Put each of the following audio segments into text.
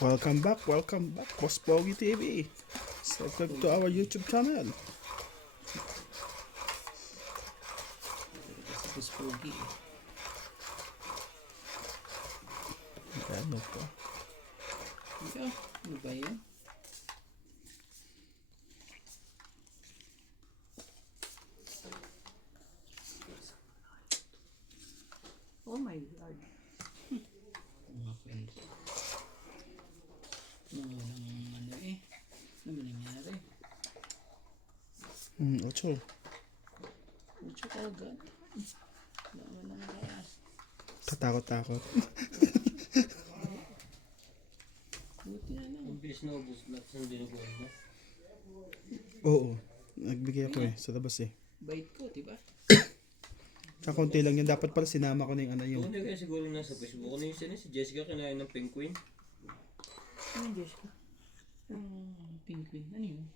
welcome back, Boss Pogi TV. Subscribe to our YouTube channel. Tapos pogi eh. Ano pa? Ikaw, ano ba yan? Oh my God. Mga kwento. Walang ano eh. Ano ba nangyari? Ocho. Mucho ka agad. Wala mo lang kaya. Katakot-takot. Buti na lang. Ang bilis na ubus lahat ng dinuguan mo. Oo. Nagbigay ako sa labas eh. Bait ko, diba? Tsaka konti lang yun. Dapat pala sinama ko na yung ano yung... Hindi kaya siguro nasa Facebook. Ano yung si Jessica kinain ng penguin? Ano Diyos ko? Penguin. Ano yun?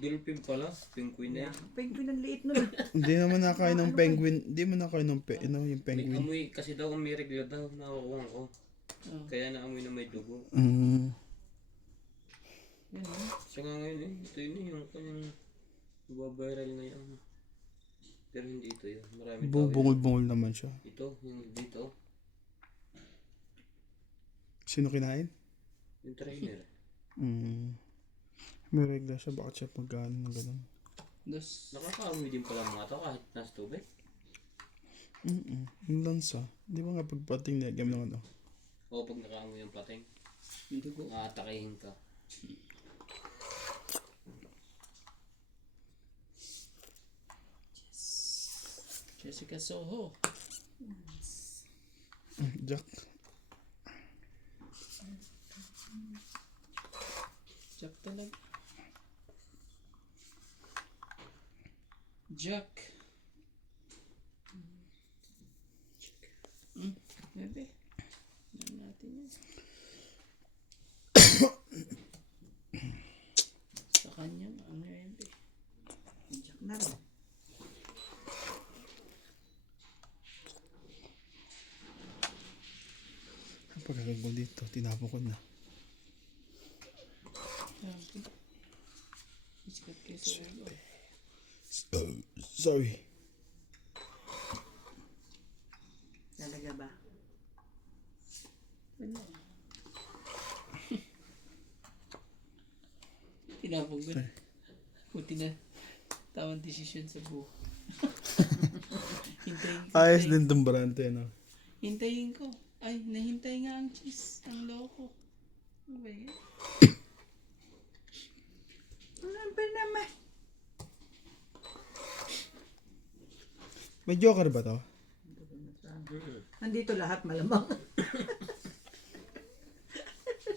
Dolphin pala. Penguin na yan. Penguin ang liit nun. Hindi naman nakain ng penguin. Hindi mo nakain ng yung May penguin. amoy kasi daw ang may regla daw. Nakukuha ko. Oh. Kaya naamoy na may dugo. Mm. Yun eh. Siya nga ngayon eh. Ito yun eh. Yung kanyang viral na yan. Pero hindi ito yun. Marami tao yun. Bungol-bungol naman siya. Ito. Yung dito. Sino kinain? Yung trainer. May regla siya. Bakit siya pagkaan ng ganun? Das. Nakakaamoy din pala mga tao kahit nasa tubig. Yung lansa. Di ba nga pagpating niya game ng ano? O pag nakaamoy yung pating. Yung dugo. Aatakihin ka. Jessica Soho. Jack. Jack talaga. Jack. Bebe. Yan natin yan. Sa kanya, ano yun, bebe? Jack na rin. Ang pagkakagol dito. Tinapon ko na. Sabi. Isikat kayo sa ulo. Sorry. Talaga ba? Ano? Tinapog ko na. Puti na. Tawang desisyon sa buho. Hintayin ko. Ayos din tong barante, no? Hintayin ko. Ay, nahintay nga ang cheese. Ang loko. Ano ba yan? Ano ba naman? May joker ba to? Nandito lahat malamang.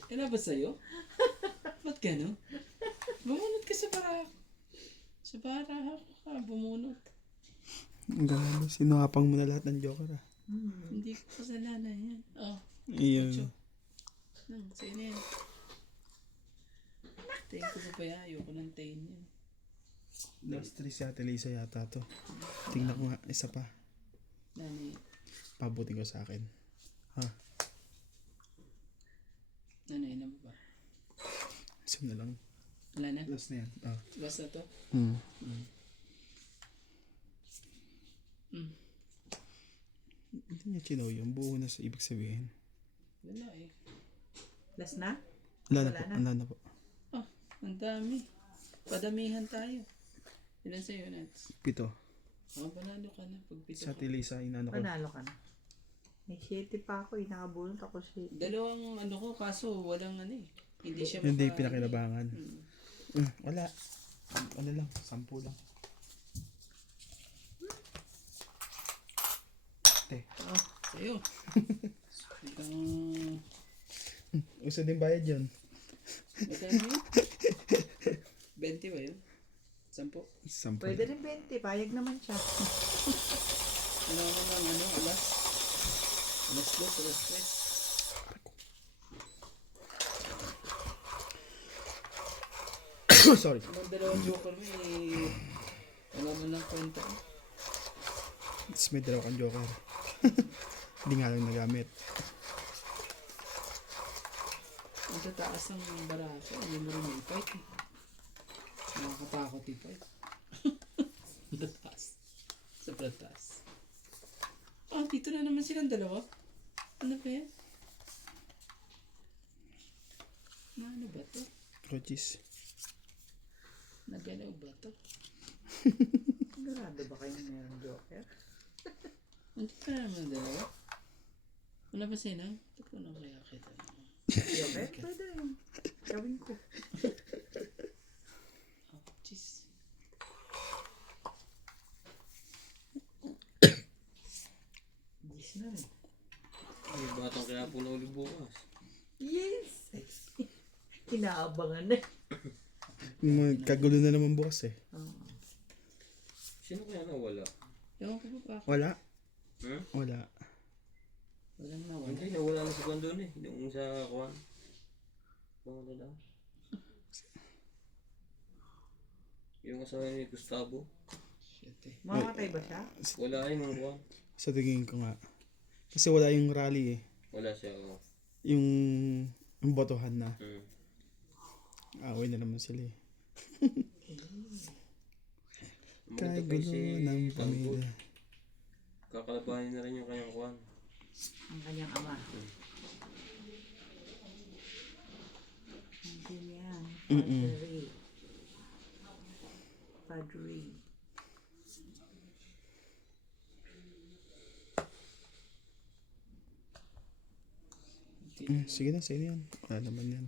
Kailan ba sa'yo? Ba't gano'n? Bumunot ka sa baraha. Sa baraha ka bumunot. Ang ganda. Sinuhapang mo na lahat ng joker, ah. Hindi ko kasalanan yan. Oh, Iyon. sa'yo na yan. Tayin ko pa ba yan? Ayoko ng tayin yan. Last 3 si Ate Lisa yata to. Tingnan ko nga. Isa pa. Nanay. Pabuti ko sa akin. Ha? Nanay na ba? Isa na lang. Wala na? Last na yan. Ah. Basta to? Hindi niya chinaw yung buo na sa ibig sabihin. Wala eh. Last na? Wala na Wala po. na. Wala na po. Oh, ang dami. Padamihan tayo. Ilan sa'yo, Nats? 7. Oh, panalo ka na pag pito Si Ate Lisa, inano ko. Panalo ka na. May 7 pa ako. Nakabulot ako 7. Dalawang ano ko, kaso walang ano eh. Hindi siya Hindi maka- pinakinabangan. Wala. Ano lang, 10 lang. Oh, sa'yo. Itong... Gusto din bayad yun. Magkano yun? 20 ba yun? 10? 10. Pwede rin 20. Payag naman siya. Ano naman, ano, alas? Alas 2, alas 3. Sorry. Ang dalawang joker mo eh. Wala mo lang kwenta. Tapos may 2 kang joker. Hindi nga lang nagamit. Ang tataas ng barako, hindi mo rin yung fight eh. Nakakatakot yung fight. Tataas. Sobrang taas. Ah, dito na naman silang dalawa. Ano ba yan? Ano ba to? Rogis. Nagalaw ba to? Sigurado ba kayong meron joker? Hindi ka naman dalawa. Wala ba sa'yo na? Ito ko na kaya kita. Joker? Pwede rin. Gawin ko. Oh, jeez. Gis na rin. May batang kaya po na uli bukas. Yes! Inaabangan na. Kagulo na naman bukas eh. Sino kaya nawala? Ewan ko ba ako? Wala. Hmm? Wala. Walang nawala. Hindi, nawala na si Juan doon eh. Yung sa Juan. Nawala daw. Yung asawa ni Gustavo. Shit eh. Mamamatay ba siya? Wala yung Juan. Sa tingin ko nga. Kasi wala yung rally eh. Wala siya. Oh. Yung botohan na. Hmm. Away na naman sila eh. Maganda pa Kagulo ng Tanggol. pamilya. Kakalabanin na rin yung kanyang Juan. Ang kanyang ama. Hindi yan. Padre. Padre. Sige na, sa'yo yan. Wala naman yan.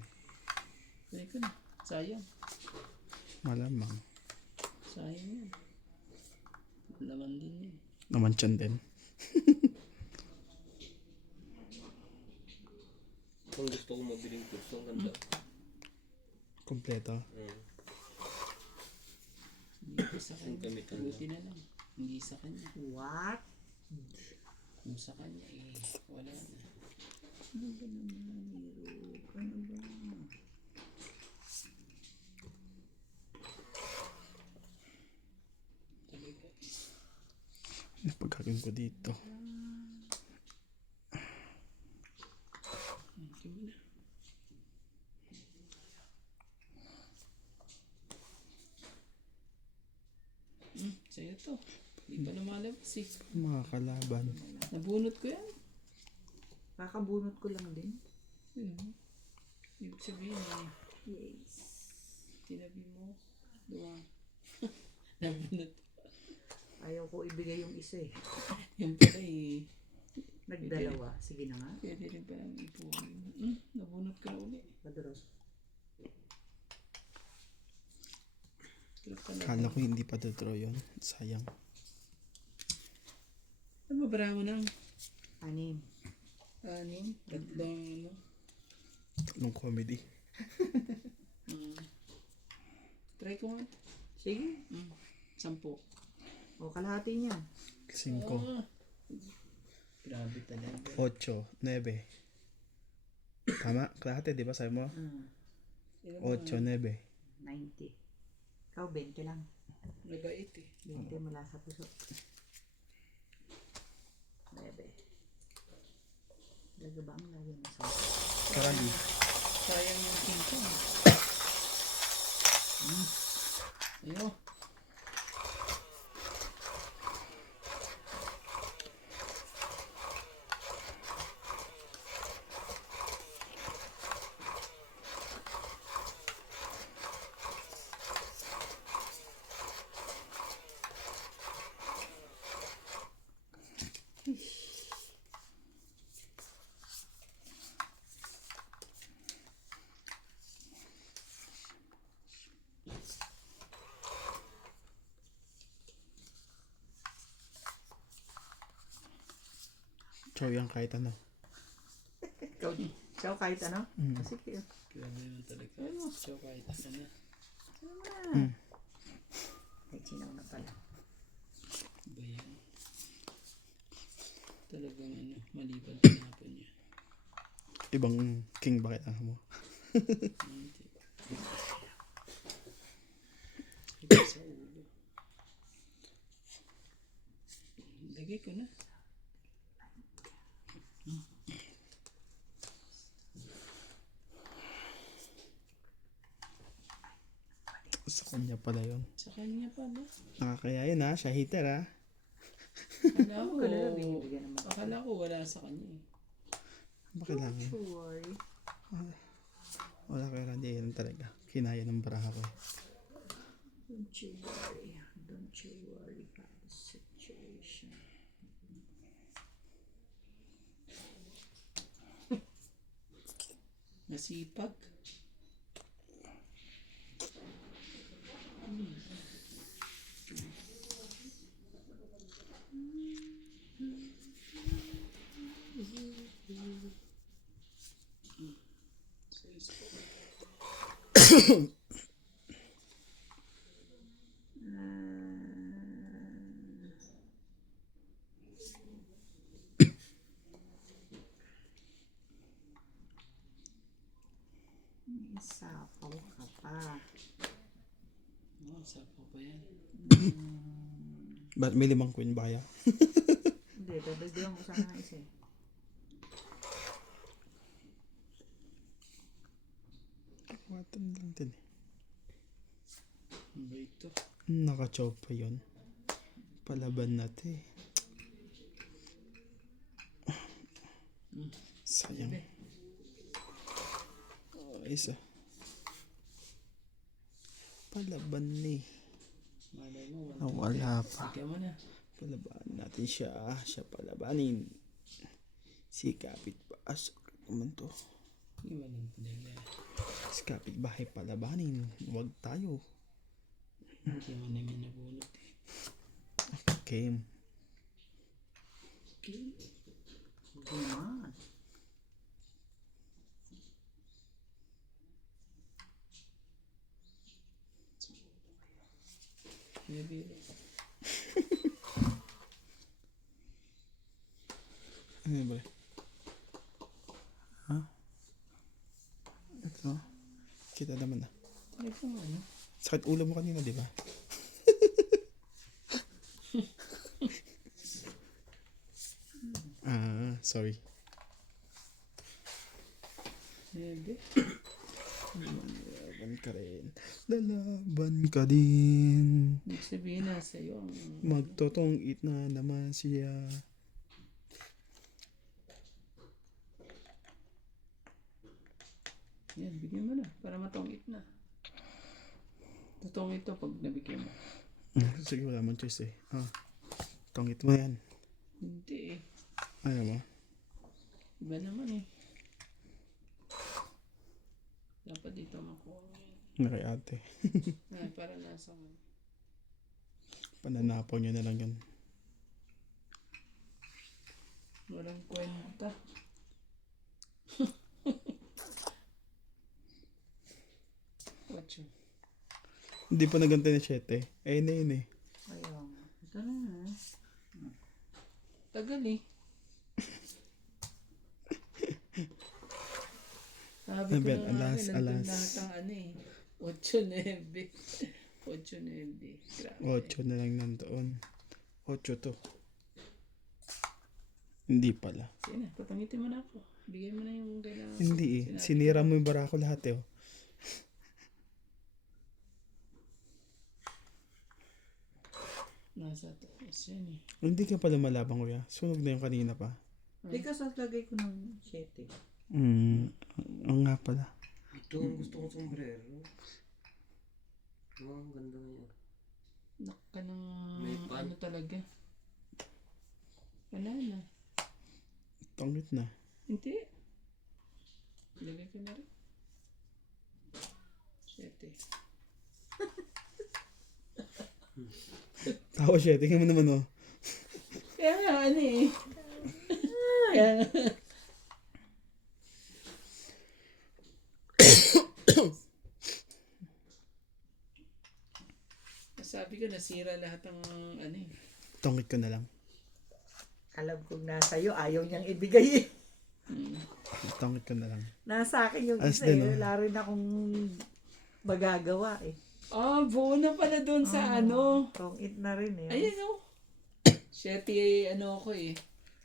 Pwede ko na. Sayang. Malamang. Sayang yan. Laman din yun. Naman tiyan din. Kung gusto ko mabiling kurso, ang ganda. Kompleto. Hindi ko sa Ang kanya. gamitan Buti na lang. Hindi sa kanya. What? Kung sa kanya eh, wala na. Ano ba naman, Hiro? Ano ba? Talaga. Ano pagkagawin ko dito? Okay mo na. Sa'yo to. Hindi pa lumalabas eh. Mga kalaban. Nabunot ko yan. Kakabunot ko lang din. Ibig sabihin eh, Yes. tinabi mo. Doon. Nabunot. Ayaw ko ibigay yung isa eh. Yung pala eh. Nagdalawa. Sige na nga. Pwede rin palang ipunin. Nabunot ka na uli. Padros. Trip ka na. Kala ko hindi pa draw yun. Sayang. Nababara mo ng 6. tatlong ano. Tatlong comedy. Try ko nga. Sige. 10. O, kalahati niyan. 5, Grabe talaga. 8, 9. Tama? Kalahati, di ba? Sabi mo? 8, 9. 90. Ikaw, 20 lang. Nabait eh. 20 mula sa puso. 9. Talaga ba ang lagi mo sa Karali. Sayang yung king ko. Ayo. Chow yan kahit ano. Ikaw, ikaw kahit ano? Sige. Grabe naman talaga. So kahit ano na. Ano mo na? Ay, sinaw na pala. Ba yan? Talagang ano, maliban tinapon niya. Ibang king ba kaya mo? Hindi. Iba sa ulo. Lagay ko na. Sa kanya pala yun. Sa kanya pala. Nakakaya yun ha, siya hater ha. Akala ko wala sa kanya eh. Ba kailangan? Sure. Wala kaya Randy, yan talaga. Kinaya ng baraha ko eh. Don't you worry. Don't you worry about the situation. Nasipag. May sapaw ka pa. Oh, sapo pa yan. Ba't may 5 queen baya? Hindi, dadagdagan ko sana ng isa eh. Watan lang din eh. Ano ba ito? Naka-chow pa yun. Palaban natin eh. Sayang. Isa. Palaban ni. Malay mo, Wala pa. sige mo na. Palabanin natin siya. Siya palabanin. Si kapit pasok naman to. Iwanan ko nila. Si kapit bahay palabanin. Huwag tayo. Hindi mo namin nabunot eh. Game. Okay. Come on. Maybe. Ano yun ba? Ha? Ito. Kita naman na. Ito ano? Sakit ulo mo kanina, di ba? Sorry. Maybe. Lalaban ka rin. Lalaban ka din. Ibig sabihin na sa'yo ang... Magtotongit na naman siya. Yan, bigyan mo na. Para matongit na. Tutongit to pag nabigyan mo. Sige, wala mong choice eh. Tongit mo yan. Hindi eh. Ayaw mo? Iba naman eh. Dapat dito makuha mo yun. Na kay ate. Ay, para nasa ka. Pananapaw niya na lang yan. Walang kwenta. Ocho. Hindi pa nagantay na 7. Ayun na yun eh. Ayaw. Ito na. Tagal eh. Sabi Ano ko ba yan? na nga Alas, nandun alas. lahat ang ano eh. 8-9. 8-9. Grabe. 8 na lang nandoon. 8 to. Hindi pala. Sige na, patangitin mo na ako. Bigay mo na yung kailangan. Hindi eh. Sinabi Sinira mo yung barako lahat eh. Oh. Nasa taas yan eh. Hindi ka pala malabang kuya. Sunog na yung kanina pa. Hindi ka sa lagay ko ng 7. Oo nga pala. Ito ang gusto kong sombrero. Ang ganda ngayon. Naka ng May pan. ano talaga. Wala na. Tongit na. Hindi. Lagay ko na rin. 7. Tawa siya. Tingnan mo naman oh. Kaya nga ano eh. Kaya nga. Sabi ko nasira lahat ng ano eh. Tongit ko na lang. Alam kong nasa iyo, ayaw niyang ibigay eh. Tongit ko na lang. Nasa akin yung Ayos isa din, eh. oh. Wala rin akong magagawa eh. Buo na pala doon sa ano. Tongit na rin eh. Ayan o. 7 ano ako eh.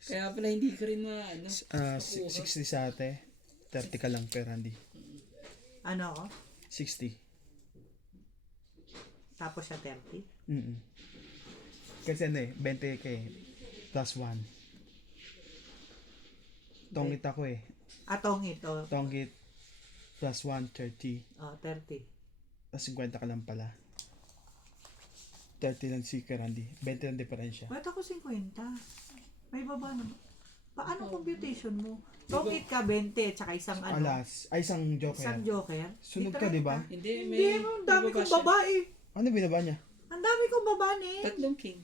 Kaya pala hindi ko rin na ano. 60 sa ate. 30 ka lang pero hindi. Ano ako? 60. Tapos siya 30. Kasi ano eh, 20 ka eh. Plus 1. Tongit ako eh. Atong ito. Tongit plus 1, 30. Oh, 30. Tapos 50 ka lang pala. 30 lang si Randy. 20 lang diferensya. Ba't ako 50? May baba naman. Paano computation mo? Tongit ka 20 tsaka isang ano? Alas. Ay, isang joker. Isang joker? Sunod Di ka, di ba? 30. Hindi, Hindi, ang dami may kong siya. babae. Ano binaba niya? Ang dami kong babae. Tatlong king.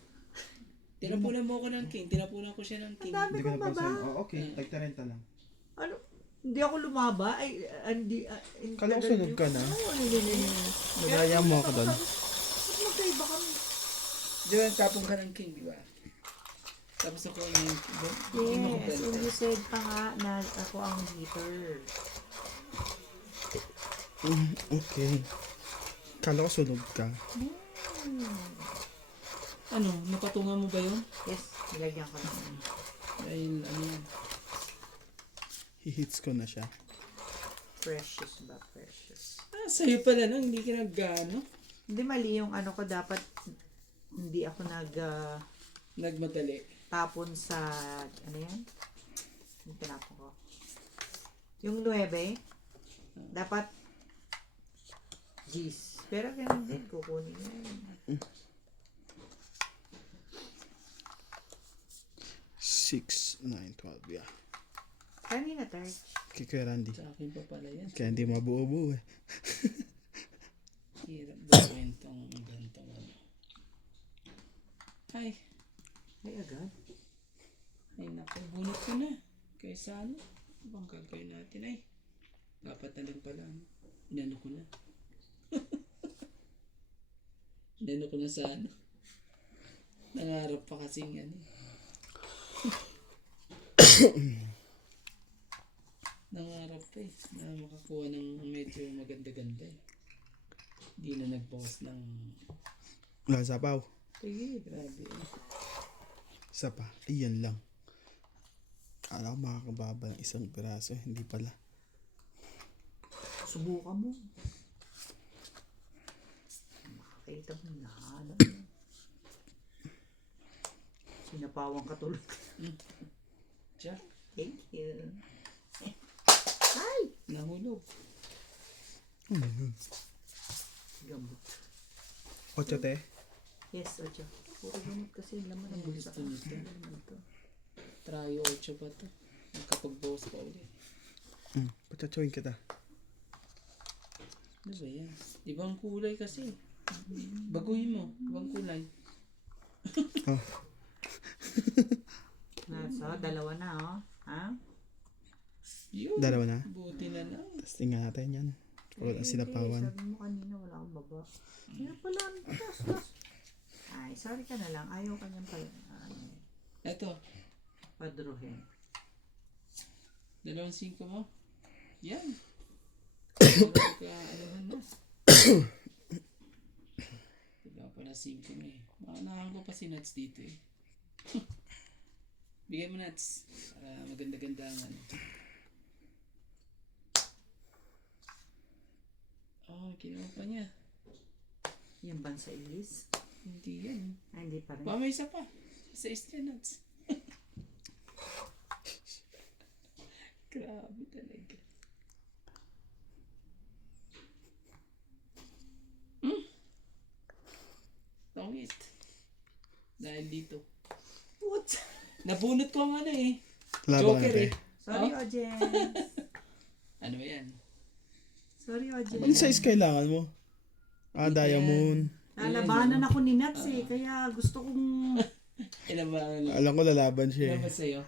Tinapunan mo ako ng king. Tinapunan ko siya ng Ang king. dami Hindi ko kong napansin. babae. Oh, okay. Tag-30 lang. Ano? Hindi ako lumaba. Ay, hindi. Kala ko sunod ka na. Oo, hindi. Nagaya mo ako doon. Ba't magkaiba kami? Di ba, tapong ka ng king, di ba? Tapos ako yung... Yes, and you said pa nga na ako ang leader. Okay. Kala ko sunod ka. Ano, napatungan mo ba yun? Yes, nilagyan ko na. Dahil ano yan? Hihits ko na siya. Precious ba? Precious. Ah, sa'yo pala lang, hindi ka nag-ano? Hindi mali yung ano ko dapat hindi ako Nagmadali. tapon sa ano yan? Yung tinapon ko. Yung 9 dapat G's. Pero ganun din kukunin yan. 6, 9, 12. Yeah. Kanina third. Kay Kuya Randy. Sa akin pa pala yan. Kaya hindi mabuo-buo eh. Hirap gawin tong gantong ano. Ay, Ay agad. ay naku, bunot ko na. Kaysa ano, bang gagawin natin ay. Dapat na lang pala. Inano ko na. Inano ko na sa ano. Nangarap pa kasing ano. Nangarap pa eh. Na makakuha ng medyo maganda-ganda eh. Hindi na nag-post ng... Wala sapaw. Sige, grabe eh. Isa pa. Iyan lang. Kala ko makakababa ng isang piraso. Hindi pala. Subukan mo. Makakita mo na. Ano? Sinapawang katulog. Tiyan, Thank you. Ay! nahulog. Gamot. 8 te. Yes, Ocho. Puro gamot kasi laman ng bulsa. Gusto nito. Laman to. Try 8 pa to. Magkapag-boss pa ulit. Pachachoin kita. Ano ba yan? Ibang kulay kasi. Baguhin mo. Ibang kulay. Oh. Nasa, dalawa na, oh. Ha? Yun. Dalawa na. Buti na lang. Tapos tingnan natin yan. Wala sinapawan. Sabi mo kanina wala akong baba. Yan pala, tas. Ay, sorry ka na lang. Ayaw ka niyang pala. Eto. Padruhin. 2.5 mo. Yan. Anuhan na. Diba pala 5 na eh. Makanahan ko pa si Nuts dito eh. Bigay mo Nuts. Para maganda-ganda ang ano. Oh, kinuha pa niya. Yung bansa ilis. Hindi yan. Ay, hindi pa rin. May isa pa. Sa istya Nuts. Grabe talaga. Tongit. Dahil dito. What? Nabunot ko ang ano eh. Laban Joker natin. eh. Sorry, Oh? Ojen. Ano ba yan? Sorry, Ojen. Ano size kailangan mo? Diamond. Lalabanan ako ni Nats eh. Kaya gusto kong... Ilan ba ang Alam ko lalaban siya ilan eh. ba sa'yo?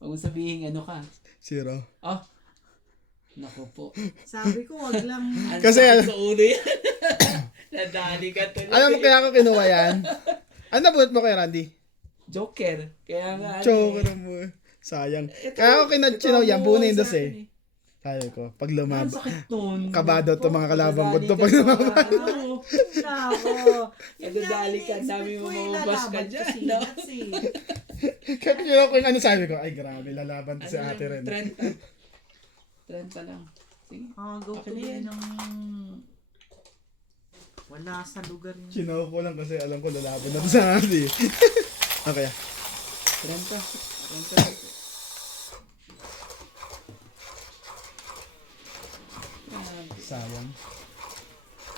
Huwag mong sabihin ano ka. 0. Oh. Naku po. Sabi ko, wag lang... Ang Kasi sakit sa ulo yan. Nadali ka tuloy. Alam mo kaya ako kinuha yan? Ano nabunot mo kay Randy? Joker. Kaya nga. Joker mo. Sayang. Ito, Kaya ako kinachinaw yan. Bunin dos sa eh. akin Sabi ko, pag Ang lumab. sakit nun. Kabado to mga kalabang ko Nadali to ka pag sa- lumab. Ano? Nako. Nadadali ka, dami mo mamabas ka dyan, no? Kaya kinuha ko yung ano sabi ko, ay grabe, lalaban to si Ano ate lang, Ren. 30 lang. Sige. Go Okay to na yan. din ng... Wala sa lugar yun. Sinaw ko lang kasi alam ko lalaban na to sa atin. Okay. 30. 30. Grabe. Sayang.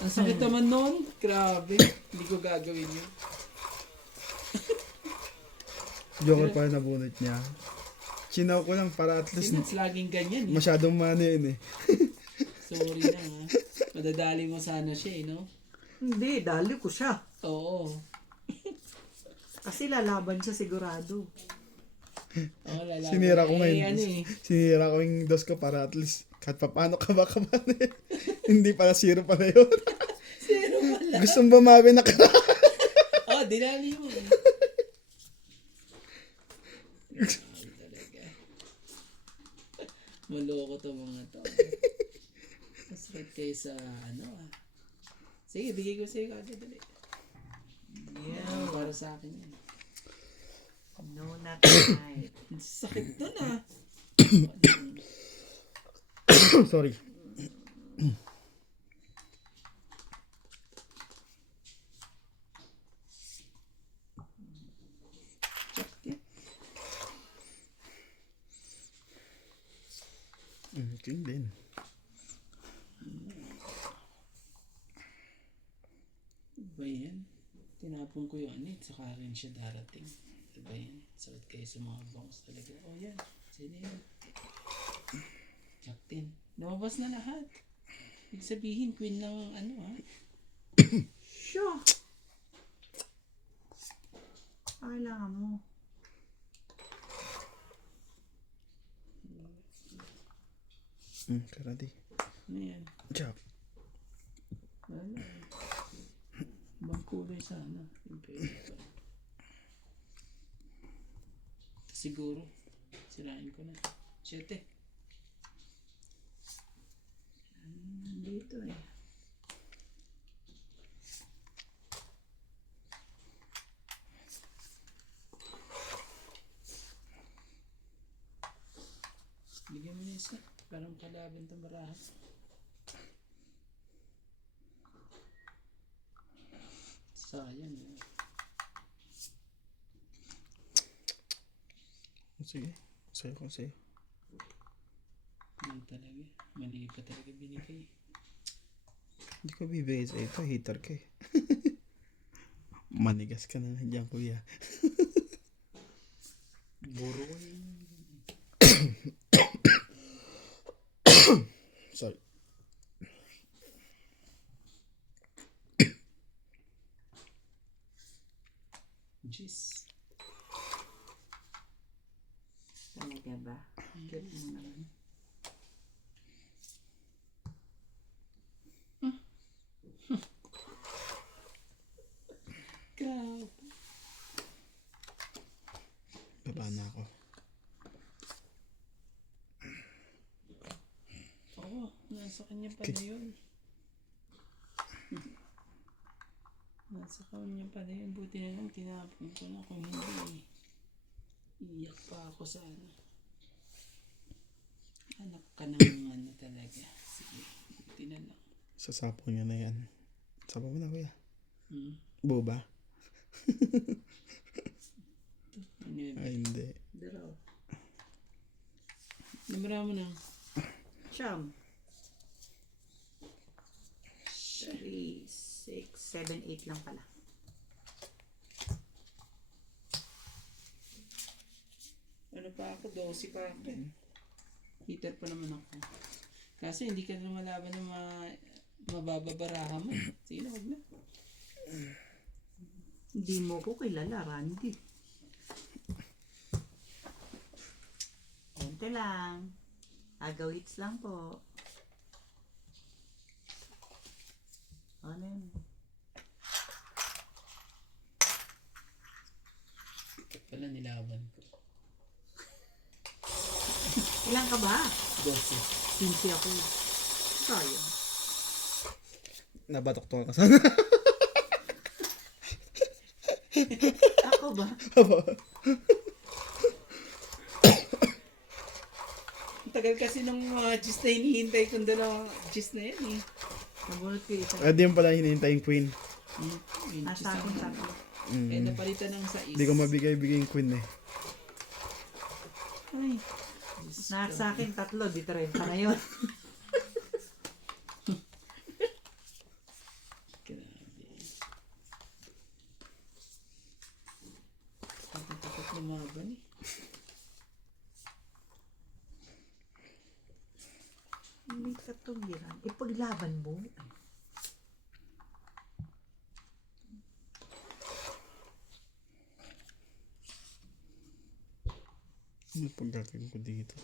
Ang sakit naman nun. Grabe. Hindi ko gagawin yun. Joker pa rin nabunot niya. Sinaw ko lang para at least Since laging ganyan eh. masyadong mano yun eh. Sorry na ha. Madadali mo sana siya eh, no? Hindi, dali ko siya. Oo. Kasi lalaban siya sigurado. Oo, lalaban. Sinira ko ngayon. Ano eh. Sinira ko yung dos ko para at least kahit pa paano ka ba eh. Hindi pala zero pala yun. Zero pala. Gustong bumawi na ka. Oh, dinali mo eh. Grabe talaga. Maloko to mga to. Masakit kayo sa ano ah. Sige, bigay ko sa'yo agad dali. Yeah, para sa akin yan. No, not tonight. Ang sakit nun ah. Sorry. Sakit. King din. Ba yan? Tinapon ko yung ano eh, saka rin siya darating. Diba yan? Sakit kayo sa mga bangs talaga. Oh yan, sino yan? Captain. Lumabas na lahat. Ibig sabihin, queen ng ano ha? Sure. Kailangan mo. Karate. Ano yan? Chop. Wala eh. Ibang kulay sana. Yung pwede pa. Siguro. Sirain ko na. 7. Dito eh. Bigyan mo na isa. Parang kalaban itong barahan. Sayang eh. Sige. Sa'yo ko sa'yo. Ano talaga? Mali pa talaga binigay. Hindi ko bibigay sa ito. Hater ka eh. Manigas ka na dyan, kuya. Boroy. Sorry. Jeez. Talaga ba? Get mo naman. Grabe. Baba na ako. Oo, nasa kanya pala yun. Nasa kanya pala yun. Buti na lang tinapon ko na kung hindi. Iyak pa ako sa ano. Anak ka ng ano talaga. Sige, buti na lang. Sasapo niya na yan. Sapo mo na, kuya. Ano Boba? yun? Ay, hindi. Draw. Numera mo na. Siyam. 3, 6, 7, 8 lang pala. Ano pa ako? 12 pa ako. Hitter pa naman ako. Kasi hindi ka na lumalaban ng mabababarahan mo. Sige na, wag na. Hindi mo ko kilala, Randy. Ente lang. Agawits lang po. Ano yun? Pala nilaban ko. Ilan ka ba? 12. 15 ako. Sayang. Nabatok to ka sana. Ako ba? Ang tagal kasi ng mga gis na hinihintay kong dalawang gis na yan eh. Nabunot ko yung isa. Ah, di mo pala hinihintay yung queen. Nasa akin tatlo. Eh, napalitan ng sais. Di ko mabigay-bigay yung queen eh. Ay. Nasa akin tatlo, di 30 na yun. Grabe. Takot lumaban eh. May katuwiran. Ipaglaban mo. Ano pag gagawin ko dito?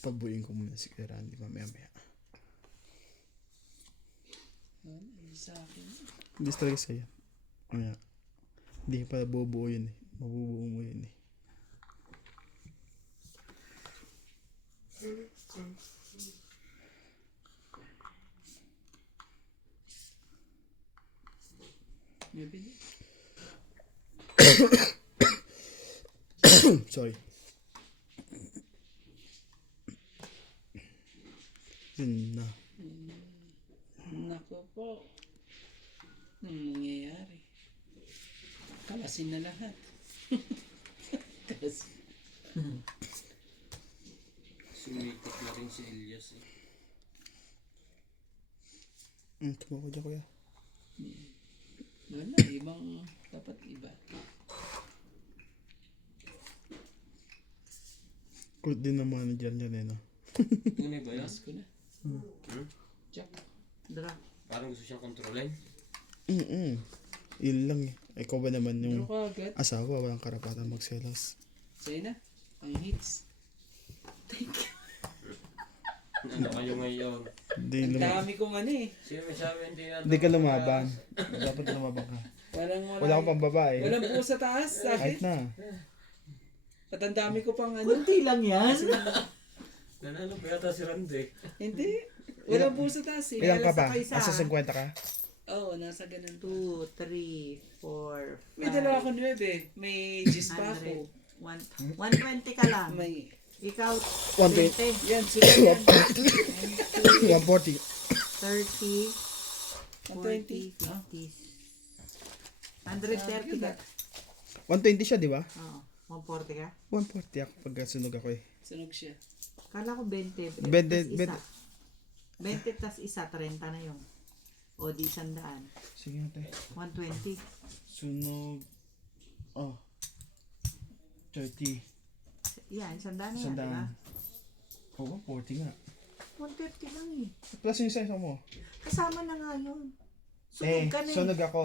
Pabuin ko muna si Kuya Randy mamaya-maya. Hindi sa akin. Hindi talaga sa'yo. Kaya, hindi pa bubuo yun eh. Mabubuo mo yun eh. Maybe. Sorry. Yun na. Nako po. Anong nangyayari? Kalasin na lahat. Kalasin. Sumikat na rin si Elias eh. Tumako dyan kuya. Wala, ibang dapat iba. Kulit din ng manager dyan eh no. Tunay ba yan? Yes ko na. Jack. Dra. Parang gusto siyang kontrolin. Yun lang eh. Ikaw ba naman Pero yung ka agad. asawa walang karapatan magselos? Sa'yo na. Ang hits. Ano kayo ngayon? Hindi Ang lumaban. dami kong ano eh. Sino may sabi hindi na Hindi ka lumaban. Dapat lumaban ka. Wala akong pang babae. Walang buo sa taas. Kahit Sabi. na. At ang dami ko pang ano. Kunti lang yan. Nanalo pa yata si Randy. Hindi. Walang buo sa taas eh. Ilang ka Alas ba? ako isa. Nasa 50 ka? Oo, nasa ganun. 2, 3, 4, 5. May dalawa ako 9. May gis pa ako. 120 ka lang. May... Ikaw, 120. 20, Yan, sunod yan. 140. 30, 120. 40, 50. 130 ka. 120 siya, di ba? Oo. 140 ka? 140 ako pag sunog ako eh. Sunog siya. Kala ko 20. 20, 20 tas isa, 30 na yung. O di 100. Sige natin. 120. Sunog. Oh. 30. Yan, 100 na yan, di ba? Sandaan. Oo, 40 nga. 150 lang eh. Plus yung isa mo. Kasama na nga yun. Sunog Eh, ka na eh. sunog ako.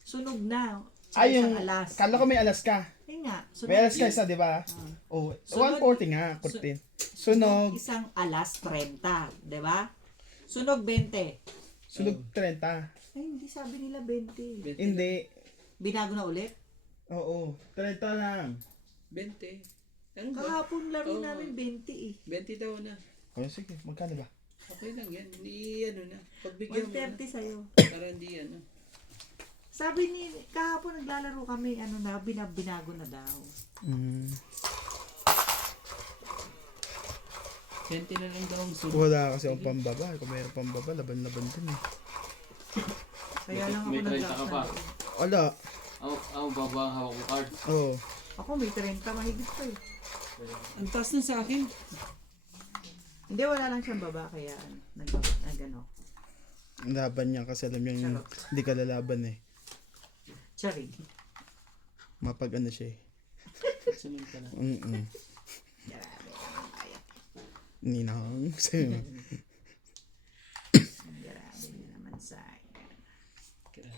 Sunog na. Ay, yung, Isang alas. kala ko may alas ka. Ayun nga. Sunog May alas ka yun. isa, di ba? Oh, Sunog- 140 nga, 14. Sunog. Isang alas 30. Di ba? Sunog 20. Sunog 30. Ay, hindi sabi nila 20. Hindi. Binago na ulit? Oo, 30 lang. 20. Ano ba? Kahapon laro Oo. namin 20 eh. 20 daw na. Oh, sige, magkano ba? Okay lang yan. Hindi ano na. Pagbigyan mo na. 130 sa'yo. Para hindi ano. Sabi ni, kahapon naglalaro kami, ano na, binago na daw. 20 na lang daw ang sunod. Wala kasi akong pambaba. Kung mayroon pambaba, laban-laban din eh. Kaya lang ako May 30 ka pa. Wala. Ako baba ang hawak ko card. Oo. Ako may 30 mahigit pa eh. Ang taas na sa akin. Hindi, wala lang siyang baba, kaya nag-ano. Ang laban niya kasi alam niya Charot. hindi ka lalaban eh. Charing. Mapag ano siya eh. Sunod ka lang. Grabe, ang ayat. Ninang. Sa'yo. Grabe na naman sa akin. Grabe.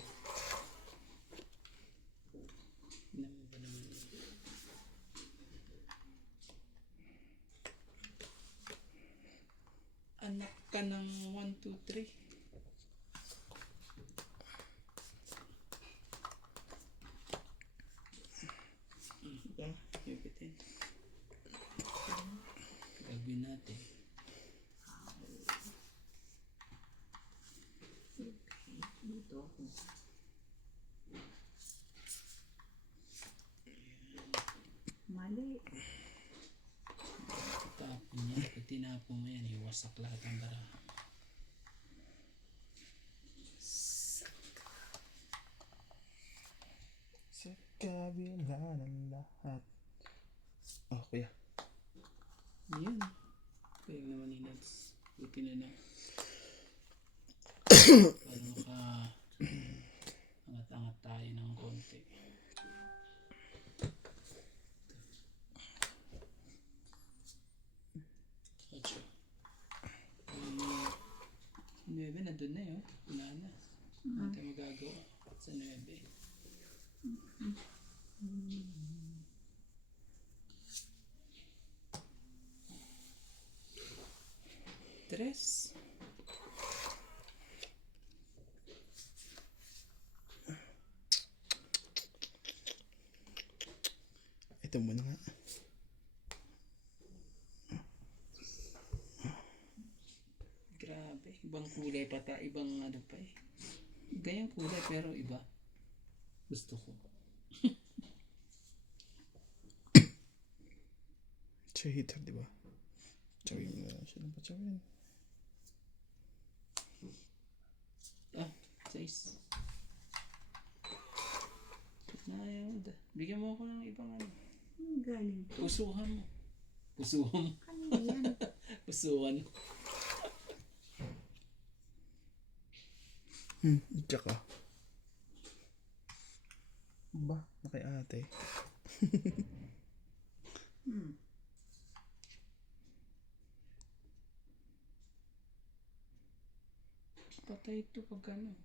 Naman ba naman yun? Anak ka ng 1, 2, 3. Yeah. Yukitin. Gagawin natin. Dito ako. Mali. Tapon niya. Pag tinapon mo yan, iwasak lahat ang baraha. kabila ng lahat. Oh, kuya. Yan. Kaya naman ni Nads. Buti na na. Para angat-angat tayo ng konti. Ocho. Si 9 nandun na yun. Wala na. Natin magagawa sa 9. Tres. Ito muna nga. Grabe. Ibang kulay pa ta. Ibang ano pa eh. Ganyang kulay pero iba. Gusto ko. Siya hitter, di ba? Tsawin mo na siya ng patsawin. Ah, 6. Nayang bigyan mo ako ng ibang ano. Galing. Pusuhan mo. Pusuhan mo. Kanina yan. Pusuhan. Tsaka. Ba, naki-ate. Patay ito pag ano.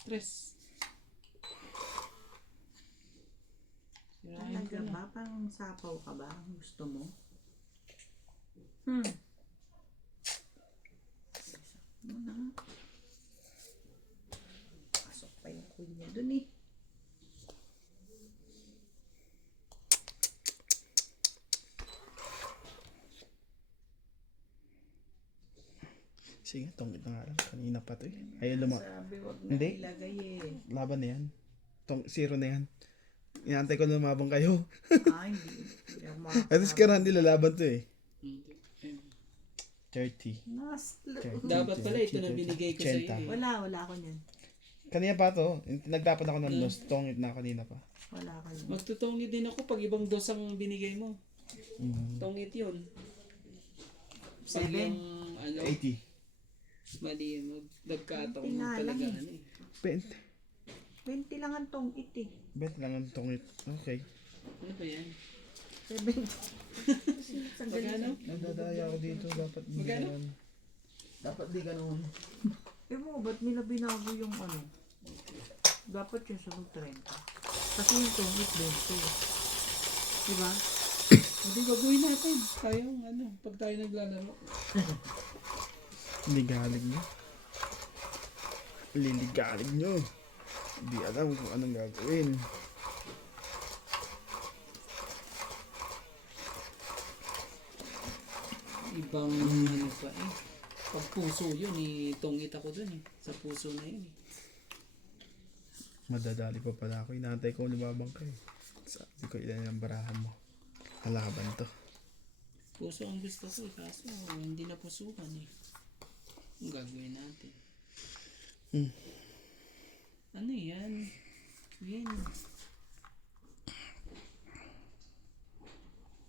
Tres. Sirahin ko Talaga na. ba? Parang sapaw ka ba? Gusto mo? Ano na? Pasok pa yung kuya dun eh. Sige, tungkit na nga lang. Kanina pa to eh. Ayaw Sabi, wag na Hindi. ilagay eh. laban na yan. Zero na yan. Inaantay ko na lumabang kayo. Hindi. Hindi ako At least karan nila laban to eh. Hindi. Ayun. 30. Dapat pala ito na binigay ko sa iyo. Eh. Wala ako niyan. Kanina pa to. Nagdapat ako ng dos. Tungkit na kanina pa. Wala ka niyan. Magtutungit din ako pag ibang dos ang binigay mo. Tungit yun. Pag 7. yung ano, 80. mali yun. Nagkataon Hindi nga talaga lang ano eh. 20 lang ang tongit eh. Bet lang ang tungkit. Okay. Ano ba yan? 70. Magkano? Nadadaya ako dito. Dapat di Magkano? ganun. Dapat di ganun. Mo, ba't nila binago yung ano? Dapat yung sunod 30. Kasi yung tongit 20. Diba? Hindi, gagawin natin. Tayong ano, pag tayo naglalaro. Ligalig nyo. Liligalig nyo. Hindi alam kung anong gagawin. Ibang ano pa eh. Pag puso yun eh, tungit ako dun eh. Sa puso na yun eh. Madadali pa pala ako. Inaantay ko lumabang ka eh. Sabi ko ilan ang barahan mo. Kalaban to. Puso ang gusto ko eh, kaso hindi na pusukan eh. Ang gagawin natin. Ano yan? Queen.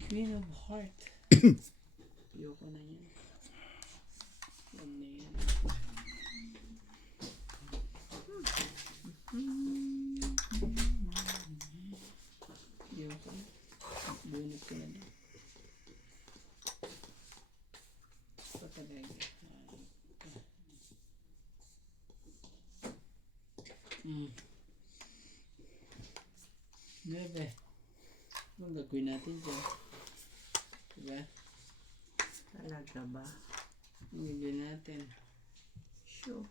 Queen of Heart. Ayoko na yan. Yan na yan. Ayoko na. Bunot ko na lang. Ito talaga. Bebe. Anong gagawin natin dyan? Diba? Talaga ba? Anong gagawin natin? Sure.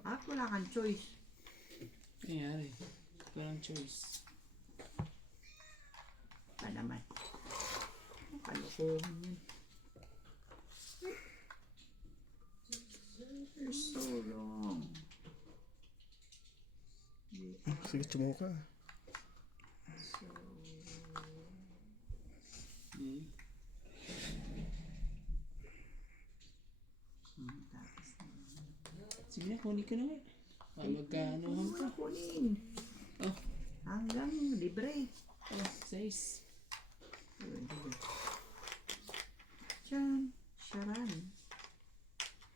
Bakit wala kang choice? Nangyari. Parang choice. Pa naman. Ang kalokohan yun. For so long. Sige, tsumuka. Hmm. Sige na, kunin ko na nga. Magkaanuhan ka. Kunin. Oh, Hanggang libre. oh, 6. Diyan. Sharan.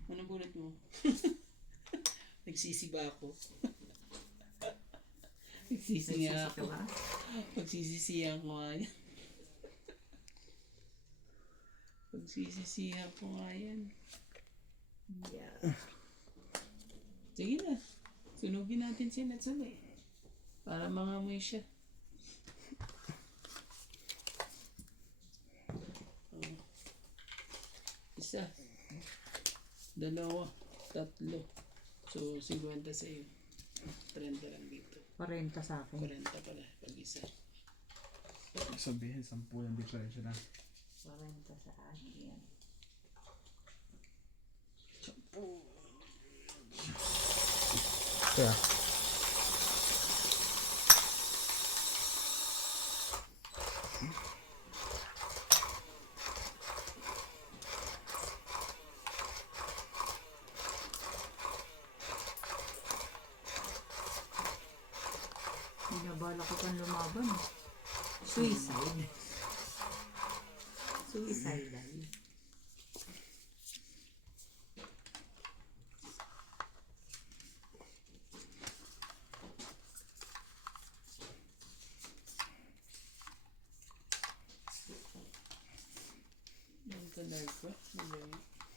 Anong bunot mo? Nagsisiba ako. Nagsisiya Nagsisi ka ako. ba? Pagsisisiya ko nga yan. Pagsisisiya ko nga yan. Yeah. Sige na. Sunugin natin siya na sali. Para mangamoy siya. Oh. Isa. 2. 3. So, 50 sa'yo. 30 lang dito. 40 sa akin. 40 pala pag isa. Sabihin, 10 yung diferensya na. 40 sa akin. Kaya, Binabala ko pang lumaban. Suicide. Suicidal. Ang talag ko.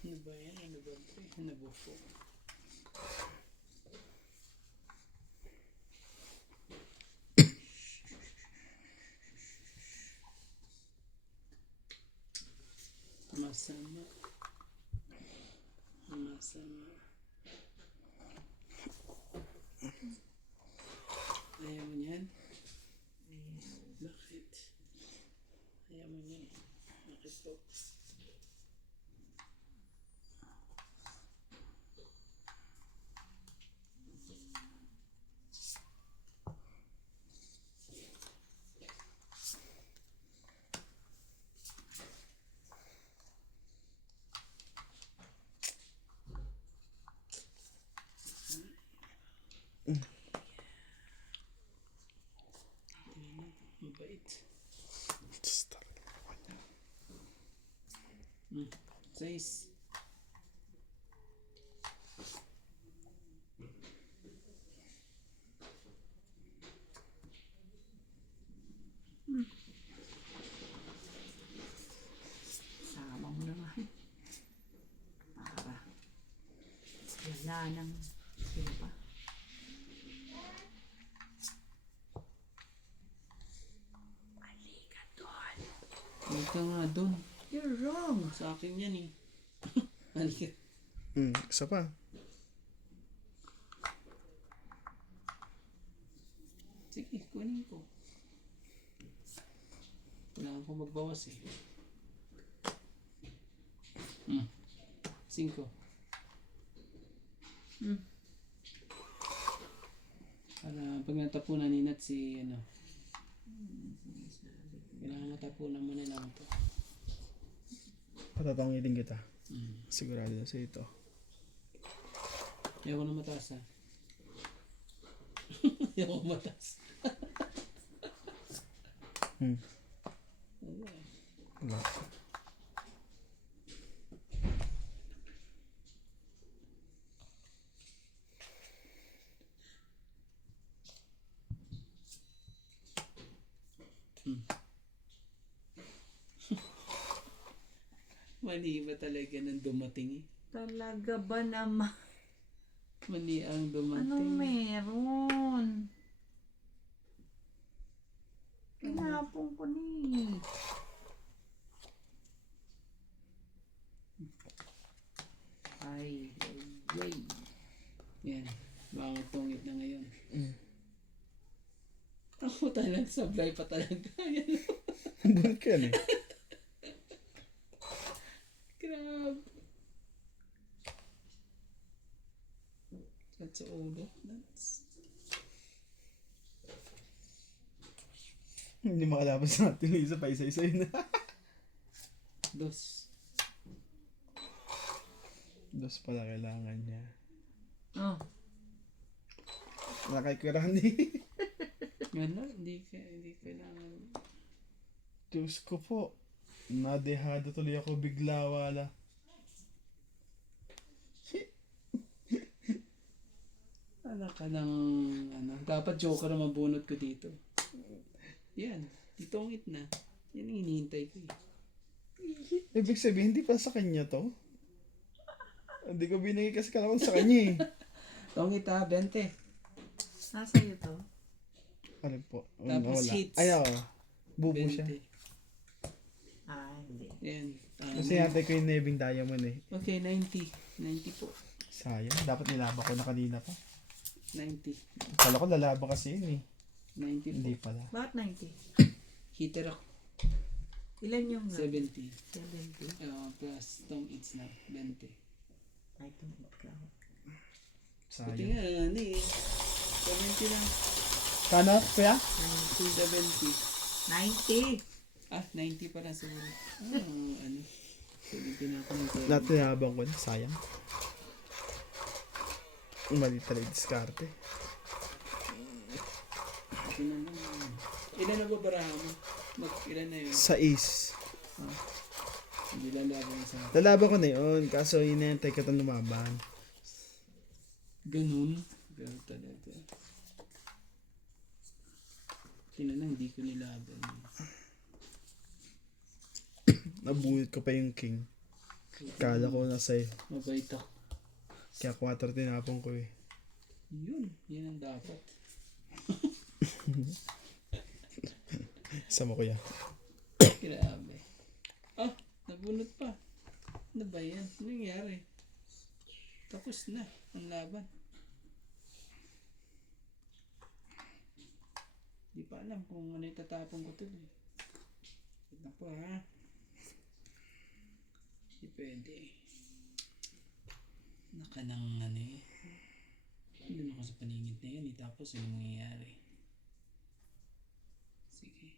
Ano ba yan? Ano ba ito? Ano ba po? Masama. Masama. Ayaw mo niyan? Bakit? Ayaw mo niyan. Bakit po? Mabait. Hmm. 6. Sama mo naman. Para. Wala nang sino pa. Huwag ka nga doon. You're wrong. Sa akin yan eh. Halika. isa pa. Sige, kunin ko. Kailangan ko magbawas eh. 5. Para pag natapunan ni Nat si ano. Kailangan matapunan mo na lang ito. Patatangilin kita. Sigurado na sa ito. Ayaw ko na mataas ha. Ayaw ko mataas. Wala. Mali ba talaga nang dumating eh? Talaga ba naman? Mali ang Anong dumating. meron? Tinapon ko ni. Ay, ay, ay. Yan. Mga tungit na ngayon. Ako talaga, sablay pa talaga. Yan. Bunot ka yan eh. Grabe. That's sa ulo. That's... makalaban sa atin. Isa pa, isa-isa yun. Dos. Dos pala kailangan niya. Oh, Nakikirani. Ano? Hindi kailangan. Diyos ko po. Nadehado tuloy ako bigla wala. Ano ka ng ano? Dapat joker ang mabunot ko dito. Yan. Itongit na. Yan ang hinihintay ko eh. Ibig sabihin, hindi pa sa kanya to. Hindi ko binigay kasi kalawang sa kanya eh. Tongit ha, 20. nasa iyo to. Ano po? Tapos hits. Ayaw. Bubo 20. siya. Ah, hindi. Yan. Kasi yate ko yung Neving Diamond eh. Okay, 90. 90 po. Sayang. Dapat nilaba ko na kanina pa. 90. Kala ko lalaba kasi yun eh. 90 po. Hindi pala. Bakit 90? Hitter ako. Ilan yung 70. 70? Plus tong it's na. 20. Ay, tumit ka. Buti Sayang. nga, ano eh. 70 lang. Kano, kuya? 70. 90. Ah, 90 pala siguro. Ano. 70 na ako ng 70. Lahat nilabang ko na. Sayang. Mali talaga yung diskarte. Ito na lang. Ilan na ba baraha mo? Ilan na yun? 6. Hindi lalaban sa akin. Lalaban ko na yun. Kaso inentay ka itong lumaban. Ganun. Pero talaga. Tingnan lang, hindi ko nilaban. Nabunit ko pa yung king. Kala ko nasa'yo. Mabait ako. Kaya 4 tinapon ko eh. Yun. Yan ang dapat. Isa mo kuya. Grabe. Ah, nabunot pa. Ano ba yan? Ano nangyari? Tapos na ang laban. Di pa alam kung ano itatapon ko tuloy. Ito po ha. Di pwede. Naka ng ano eh. Doon ako sa paningit na yan. Tapos ano mangyayari? Sige.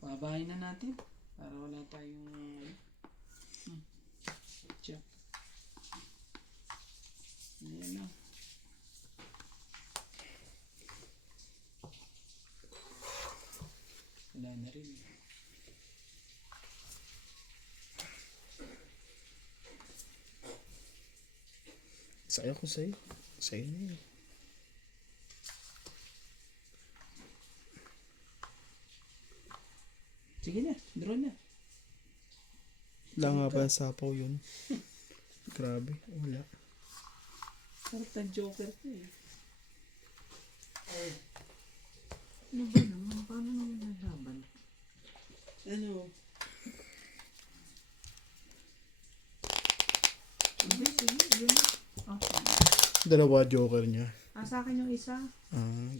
Pabahay na natin. Para wala tayong check. Ayan na. Wala na rin. Saya ko sa'yo. Sa'yo na yun. Sige na, draw na. Wala nga ba sapaw yun? Grabe. Wala. Sarap ng joker ko eh. Ano ba naman? Paano naman nalaban? Ano? Hindi, sige. Yun. Okay. Dalawa joker niya. Sa akin yung isa.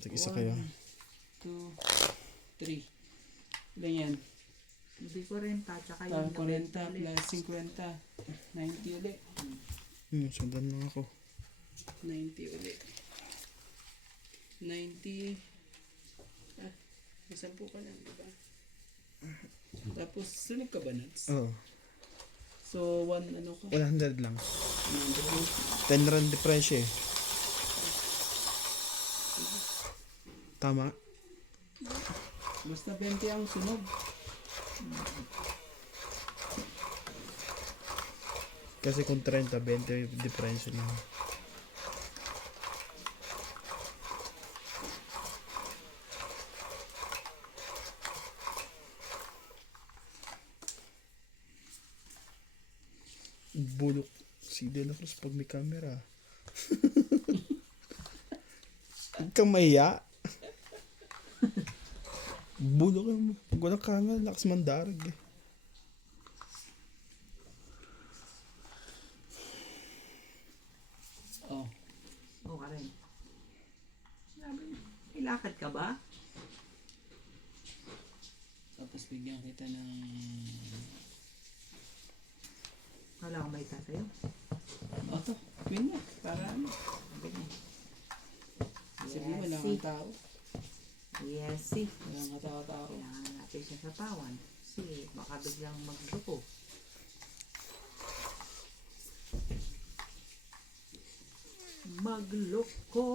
Isa kayo. 2, 3. Ilan yan? Hindi ko rin ta. Tsaka yung 40 plus 50. 90 ulit. Sundan lang ako. 90 ulit. 90. Ah, may 10 ka lang, diba? Tapos, sunog ka ba, Nats? Oo. So, 1 ano ka? 100 lang. 100. 10 rand difference eh. Tama. Basta 20 ang sunog. Kasi kung 30, 20 difference lang. Bulok si De La Cruz pag may camera. Huwag kang mahiya. Bulok yung pag walang camera, lakas mandarag eh. Oh. Oo ka rin. Sabi, ilakad ka ba? Tapos bigyan kita ng... Wala akong maita sa'yo. Oh, to. Win na. Para ano. Sabi wala kang tao. Yes, see. Kaya katakatao. Kailangan natin siya sa tawan. Kasi baka biglang magduko. Magloko.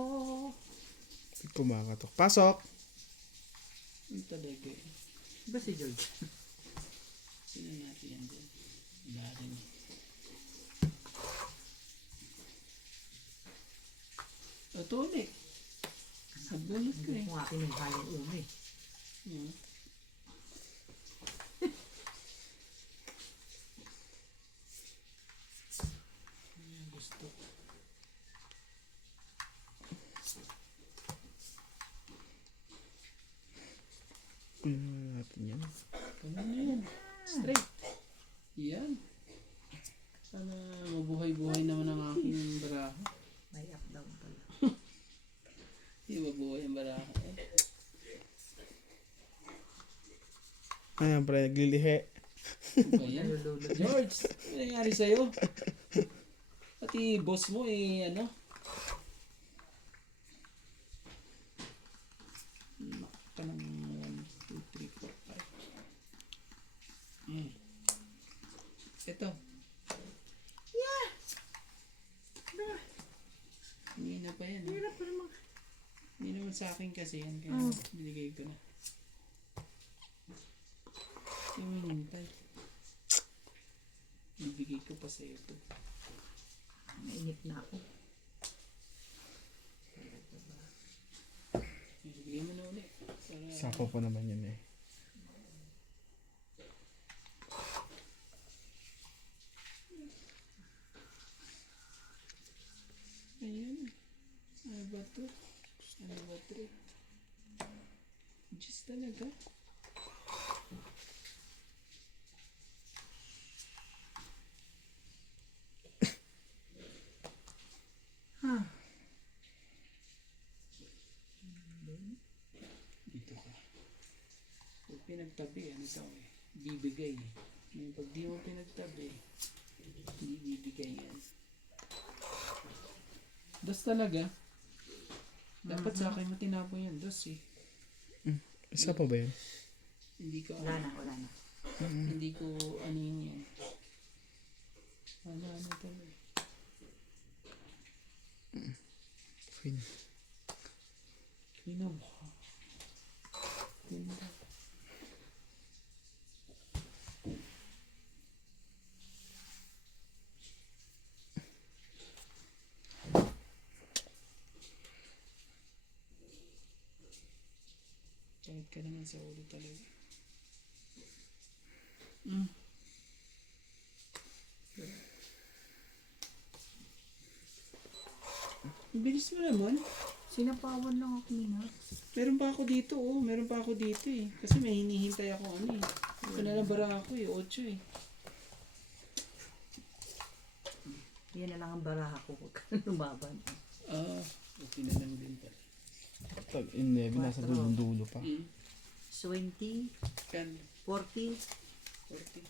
Kumakatok. Pasok! Yung talaga eh. Ba si George? Sino natin yan din? Wala rin eh. Ito ulit. Nagbunot ko eh. Kung akin yung kayang umi. Hmm. Ano gusto ko? Ano natin yan? Ganun na yan. Straight. Yan. Sana mabuhay-buhay naman ang aking baraha. May up down pala. Hindi mabuhay ang baraha. Ayan, pre, naglilihi. Ano ba yan? Nalululog. George, ano nangyari sa'yo? Pati boss mo eh, ano? Nakaka ng 1, 2, 3, 4, 5. Ito. Hindi na pa yan. Hirap pa naman. Hindi naman sa akin kasi yan. Kaya binigay ko na. Yung hinintay. Ibigay ko pa sa ito. Mainip na ako. Ibigay mo na ulit. Para Sapo pa naman yun eh. ayun. Ano ba to? Ano ba to? Diyos talaga. Ha? Dito ka. Pag pinagtabi, ano to eh. Bibigay. Yung pag di mo pinagtabi, hindi bibigay yan. Dos talaga. Dapat sa akin mo tinapo yan. Dos eh. Isa pa ba yun? Hindi ko Wala na, wala na. Hindi ko ano yun yan. Ano talaga. Fine. Pinabha. Pinabha. Sakit ka naman sa ulo talaga. Bilis mo naman. Sinapawan lang ako nina. Meron pa ako dito, oh. Meron pa ako dito eh. Kasi may hinihintay ako ano eh. Ito na lang bara ako eh. 8 eh. Yan na lang ang baraha ko pag lumaban. Okay na lang din pala. Tag in 11, nasa dulo pa. 20, Kan 40, 40.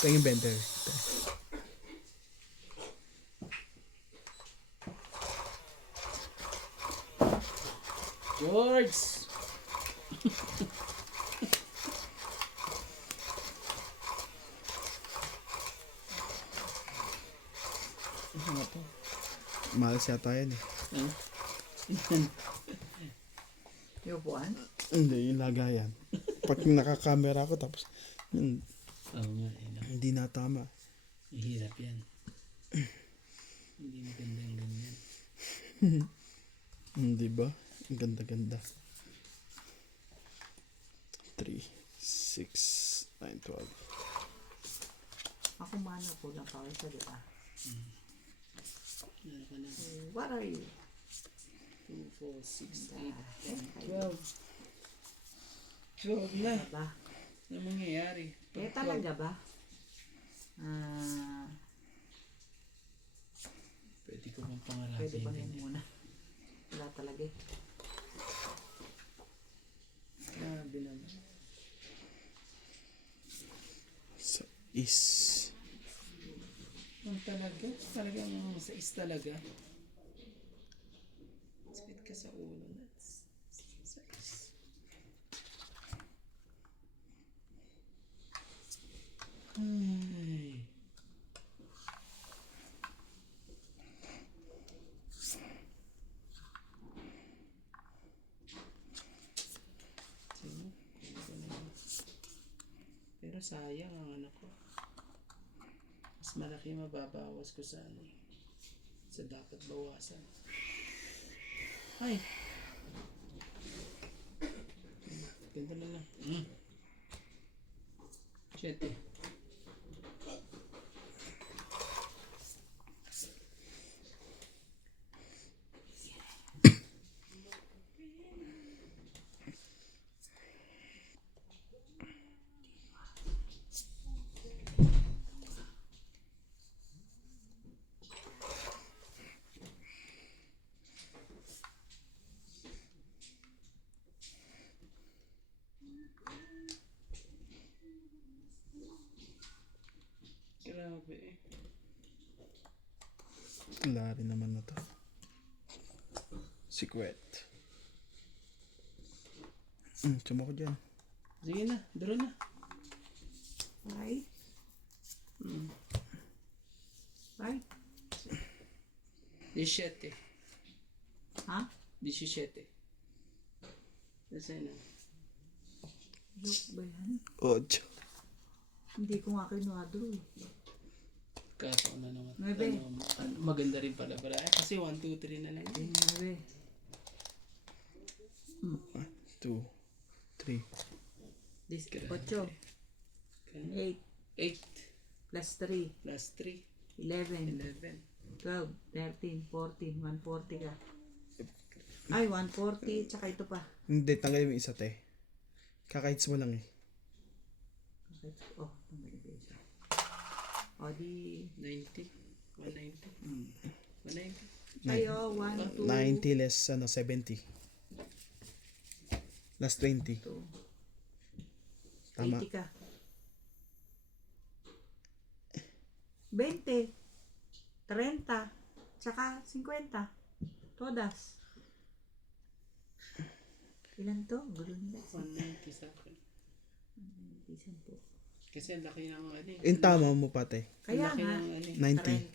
Ito yung bender. George! Ano to? Mahal siya tayo eh. yung upuan. Hindi, yung lagayan. Pag nakakamera ako tapos Oo nga, hindi natama. mahirap yan. Hindi maganda yung ganyan. Hindi ba? Ang ganda-ganda. 3, 6, 9, 12. Ako mana po lang pawal sa diba? Ano ka na? What are you? 2, 4, 6, 8, 10, 12. 12 na. Ba? Ano mangyayari? Eh talaga ba? Pwede ko bang pangaratin Pwede pa din rin eh. muna. Wala talaga eh. Grabe naman. is. Ang talaga? Talagang sa is talaga. Sweet ka sa ulo. That's sa is. Ay. Sino? Ito na yun. Pero sayang ang anak ko. Mas malaki mababawas ko sa ano eh. Sa dapat bawasan. Ay! Ganda na lang. 7. Grabe eh. Wala rin naman na to. Secret. Tsuma ko dyan. Sige na, draw na. Right? Right? 17. Ha? 17. Kasi na. Joke ba yan? 8. Hindi ko nga kinuha-draw eh. Kaso na naman. Nuebe. Maganda rin pala. Kasi 1, 2, 3 na lang. Hindi na 2, 3. This, Grabe. 8. 8 8 plus 3. plus 3. 11. 11. 12, 13, 14. 140 ka. Ay, 140. Tsaka ito pa. Hindi, tanggalin mo isa, te. Kakahits mo lang eh. Okay. Oh, tanggalin ko isa. O di... 90. 190. 190. Kayo, 1, 2, 90 less 70. Last 20. 2. Tama. 80 ka. 20. 30. Tsaka 50. Todas. Ilan to? Gulo nila. 190 sa akin. Isang po. Kasi ang laki ng ano eh. Yung tama mo pate. Kaya Laki nga. ng ano eh. 90.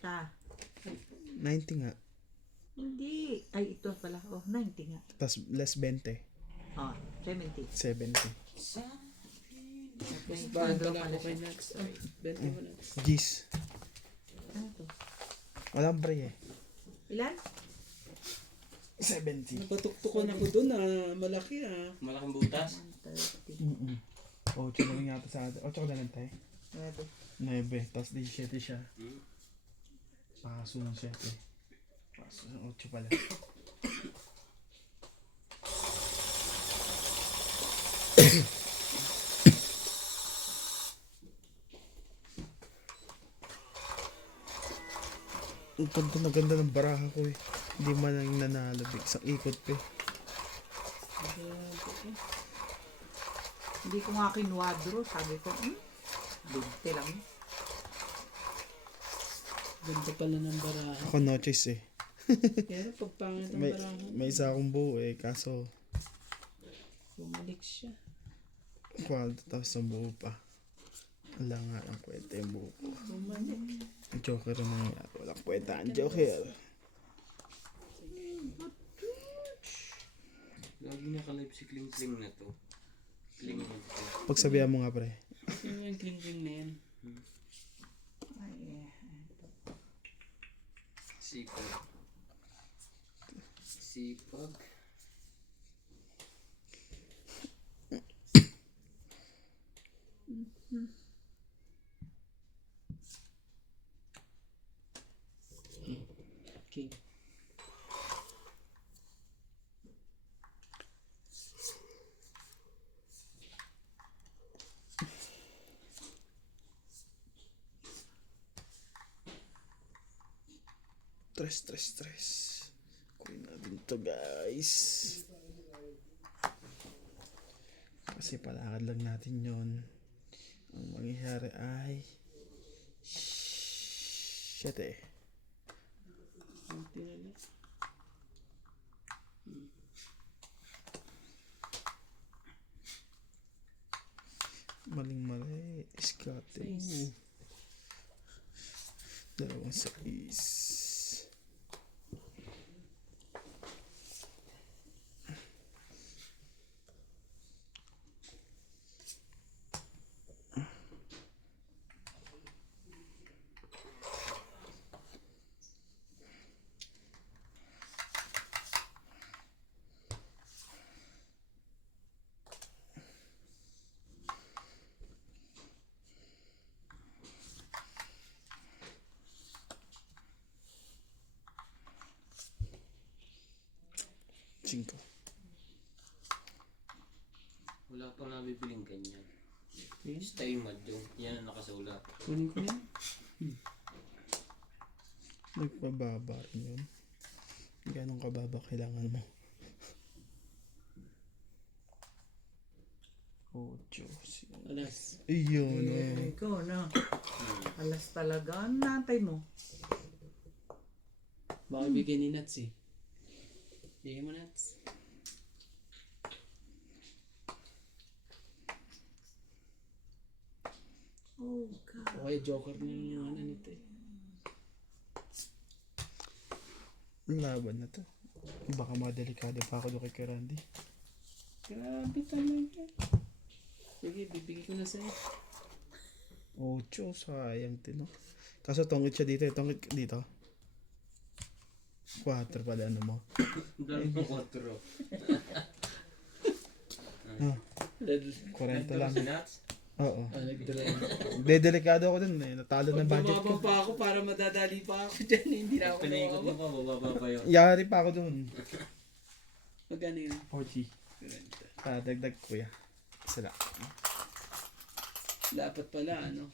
30. 90 nga. Hindi. Ay, ito pala. Oh, 90 nga. Tapos less 20. Oh, 70. 70. Bahan pala ako kay Nax. Ay, 20 mo Nax. Gis. Ano to? Walang pre eh. Ilan? 70. Napatuktukan ako doon malaki Malaking butas. 130. 8 na lang yata sa atin. 8 ka na lang tayo. 9. Tapos 17 siya. Paso ng 7. Paso ng 8 pala. Ang ganda ng baraha ko eh. Hindi man lang nanalabig. Isang ikot pa eh. Hindi ko nga kinuwadro. Sabi ko, 20 lang. Ganda pala ng baraha. Ako no choice eh. Pero pagpangit ang May, baraha. may isa akong buo eh. Kaso, Bumalik siya. kwaldo tapos ang buo pa. Wala nga ang kwenta yung buo ko. Bumalik. Ang Joker ang nangyari. Walang kwenta ang Joker. Lagi nakalive si Kling Kling na to. Kling na to. Pagsabihan mo nga pre. Sino yung kling-kling na yan? Sipag. Sipag. King. Stress. Kunin natin to guys. Kasi palakad lang natin yon. Ang mangyayari ay 7. Konti na lang. Maling-mali. Scotting. Sais. 2 6. Cinco. Wala pang nabibiling ganyan. Okay. Stay Mahjong. Yan ang nakasulat. Kunin ko na yan. Nagpababa rin yun. Ganong kababa kailangan mo? 8. Alas. Iyon. Ikaw na. Alas talaga. Ano nantay mo? Baka bigyan ni Nats eh. Bigyan mo Nats. Oh, God. O kaya joker na yung ano nito eh. Laban na to. Baka madelikado pa ako doon kay Randy. Grabe talaga. Sige, bibigay ko na sa'yo. 8. Sayang din. No? Kaso tongit siya dito. Tongit dito. 4 pala ano mo. Dalawang 4. Ah, 40 lang. Nuts? Oo. Nagdala. Delikado ako dun eh. Natalo ng budget Bumaba ko. pa ako para madadali pa ako dyan. Hindi na ako Pinaikot mo mawawala. pa, bababa pa yun. Yari pa ako dun. Magkano yun? 40. Dagdag kuya. Sila. Dapat pala ano.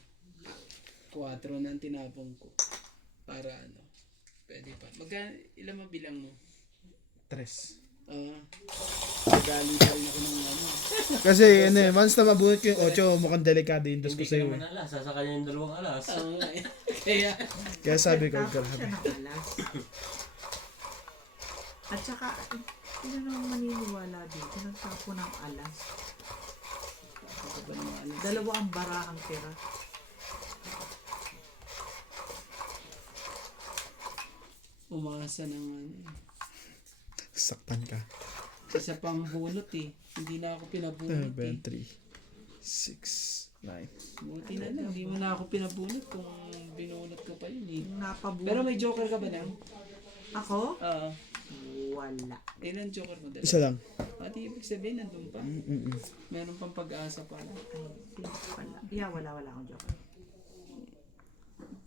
4 na ang tinapong ko. Para ano. Pwede pa. Ilan mabilang mo? 3. Nagali pa rin ako ng ano. Kasi ano eh, once na mabunot ko yung 8, mukhang delikado yung dos ko Hindi ka sa'yo naman eh. alas, sasaka niya yung 2 alas. Oo nga eh. Kaya, Kaya sabi ko, Tapos siya grabe. nakalas. At saka, sino naman maniniwala dito? Nagtapo ng alas. ako ba naman ano? Dalawa ang bara ang tira. Umasa ng ano. Saktan ka. Isa pang bunot eh. Hindi na ako pinabunot 7, eh. 3, 6, 9. Buti na lang. Hindi mo na ako pinabunot kung binunot ko pa yun eh. Napabuo. Pero may joker ka ba lang? Ako? Oo. Wala. Ilan joker mo dala? Isa lang. Pati ibig sabihin nandun pa. Mm-mm. Meron pang pag-asa pa. Ay, sino pala? Yeah, wala akong joke.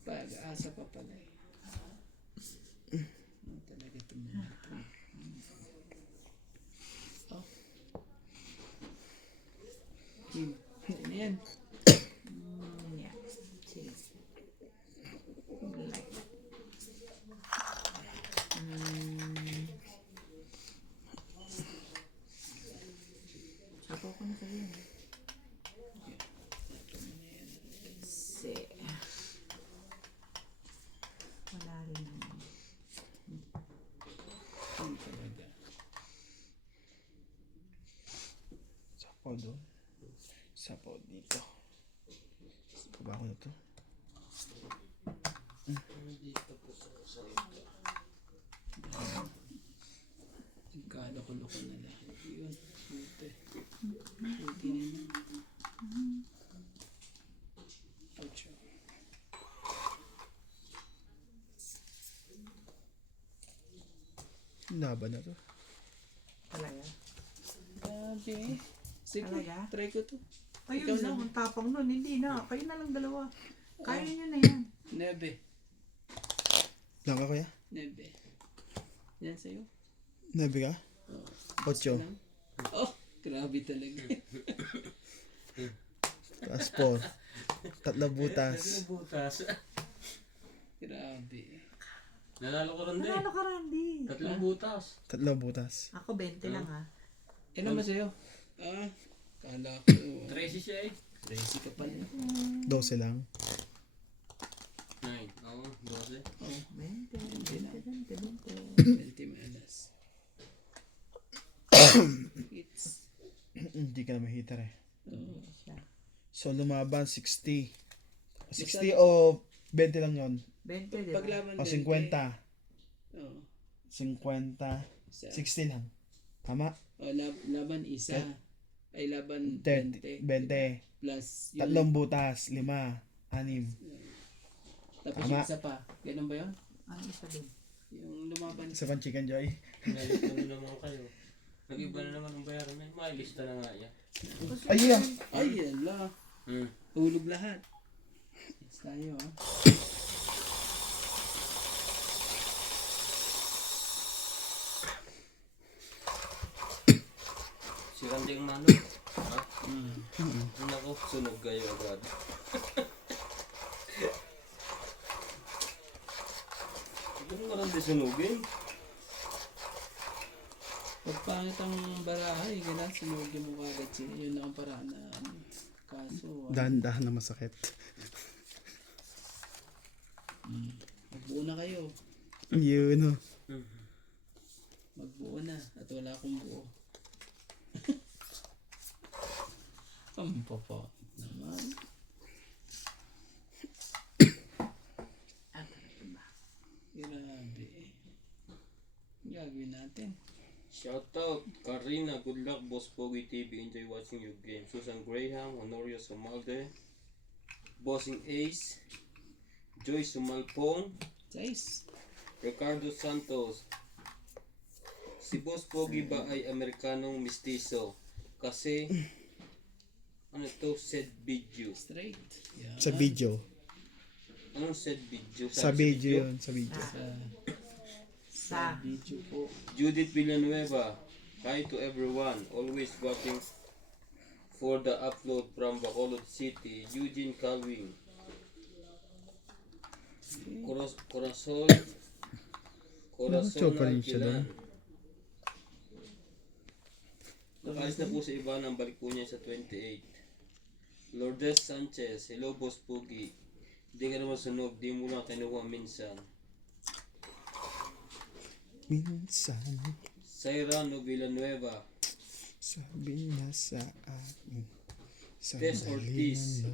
Pag-asa pa pala eh. Ano talaga ito mga ito? Oh. Ano yan? Yeah. Sige. Like. Sapo ko na sa'yo. Se. Wala rin naman. Ano talaga? Sapaw doon. Sapaw dito. Baba ko na to. Nagkaloko-loko na lang. Yun. Buti. Buti naman. Ocho. Laban na to. Talaga. Grabe. Sige, Talaga? try ko to. Ayun Ikaw lang, na. ang tapang nun. Hindi na. Kayo na lang dalawa. Kaya nyo na yan. 9. Lang ka kuya? 9. Yan sa'yo. 9 ka? Oh. 8. Lang. Oh, grabe talaga. Taas 4. 3 butas. Tatlong butas. Grabe. Nanalo ko rin din. Nanalo ka, Randy. 3 butas. 3 butas. Ako 20 lang ha. Ano ba sa'yo? Kala ko. 13 siya eh. Crazy ka pala. 12 lang. 9. Oo, 12. Oh, 20, 20, 20. 20 minus. It's... Hindi ka na ma-heater eh. Siya. So lumaban 60. 60 o 20 lang yon. 20, di ba? Paglaban O 20. 50. Oh. 50. Isa. 60 lang. Tama? Oh, laban isa. Ay, laban 30. 20. Plus yung... Tatlong butas. 5. 6. Tapos Tama. yung isa pa. Ganun ba yun? Ano isa dun? Yung lumaban. Isa pang chicken joy. Nalista na naman kayo. Nag-iba na naman ang bayaran na. May lista na nga yan. Ayun. Ay, yan lang. Hulog lahat. Yes, tayo ah. Si Randy ang manok. Ha? Nako, sunog kayo agad. Huwag mo Randy sunugin. Pag pangit ang barahay, ganun, sunugin mo kagad siya. Yun lang ang paraan na ano. Kaso, Dahan-dahan na masakit. magbuo na kayo. Yun o. Magbuo na. At wala akong buo. Ang papa naman. Grabe eh. Gagawin natin. Shoutout Karina, good luck Boss Pogi TV, enjoy watching your game. Susan Graham, Honorio Somalde, Bossing Ace, Joy Sumalpong, Guys, Ricardo Santos. Si Boss Pogi ba ay Amerikanong mistiso? Kasi ano to, said video. straight. Yan. Sa video. Anong said video? Sa video yun. Sa video. Sa. Video po. Judith Villanueva, hi to everyone, always watching for the upload from Bacolod City. Eugene Calvin, Corazon Chopa rin siya Alquilan. doon. Nakalis na po sa iba ng balik po niya sa 28. Lourdes Sanchez, hello Boss Pugi. Hindi ka naman sunog, di mo lang kinuha minsan. Minsan, Sairano Villanueva, sabi niya sa akin. Tess Ortiz.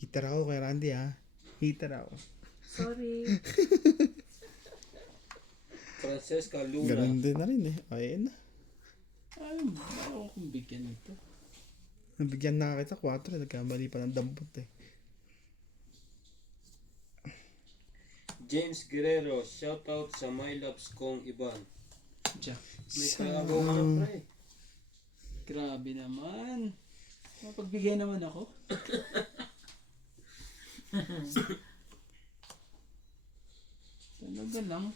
Heater ako kay Randy ha. Heater ako. Sorry. Francesca Luna, Ganun din na rin eh. Ayun na. Ay, ayaw akong bigyan nito. Nabigyan na kita 4. Nagkamali pa ng dampot eh. James Guerrero, shoutout sa my loves kong Iban. Diyan. May kaabaw ka na pre. Grabe naman. Mapagbigay naman ako. Talaga lang.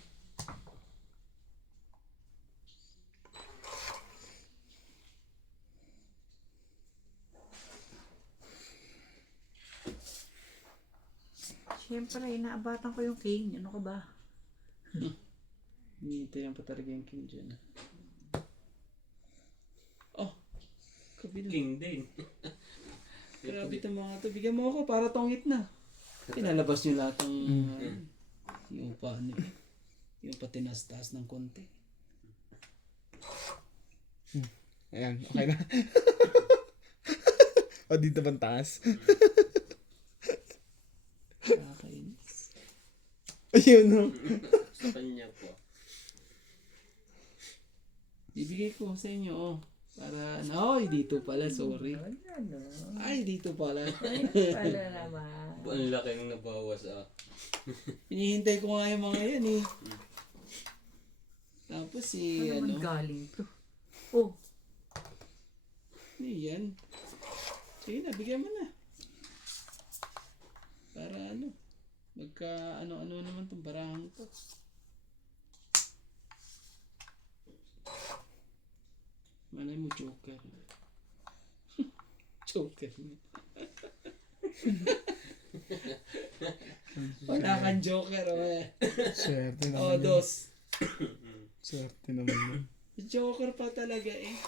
Siyempre, inaabatan ko yung king. Ano ka ba? Hinihintay pa talaga yung king dyan. Oh! Kabila. King din. Grabe itong mga to. Bigyan mo ako para tongit na. Pinalabas nyo lahat ng yung pa ano eh. Yung patinas-taas ng konti. Ayan, okay na. O dito bang taas? Nakakainis. Ayun no. Sa kanya po. Ibigay ko sa inyo oh. Para, no, dito pala, sorry. Ano? Ay, dito pala. Pala naman. Ang laki ng nabawas ah. Hinihintay ko nga yung mga yan eh. Tapos si, Ano naman ano, galing to? Oh, yan. Sige na, bigyan mo na. Para ano, magka ano-ano naman itong barahang to. Malay mo, joker. Joker na. Wala kang joker, oh. Swerte Oh, naman yun. dos. Swerte naman yun. Joker pa talaga eh.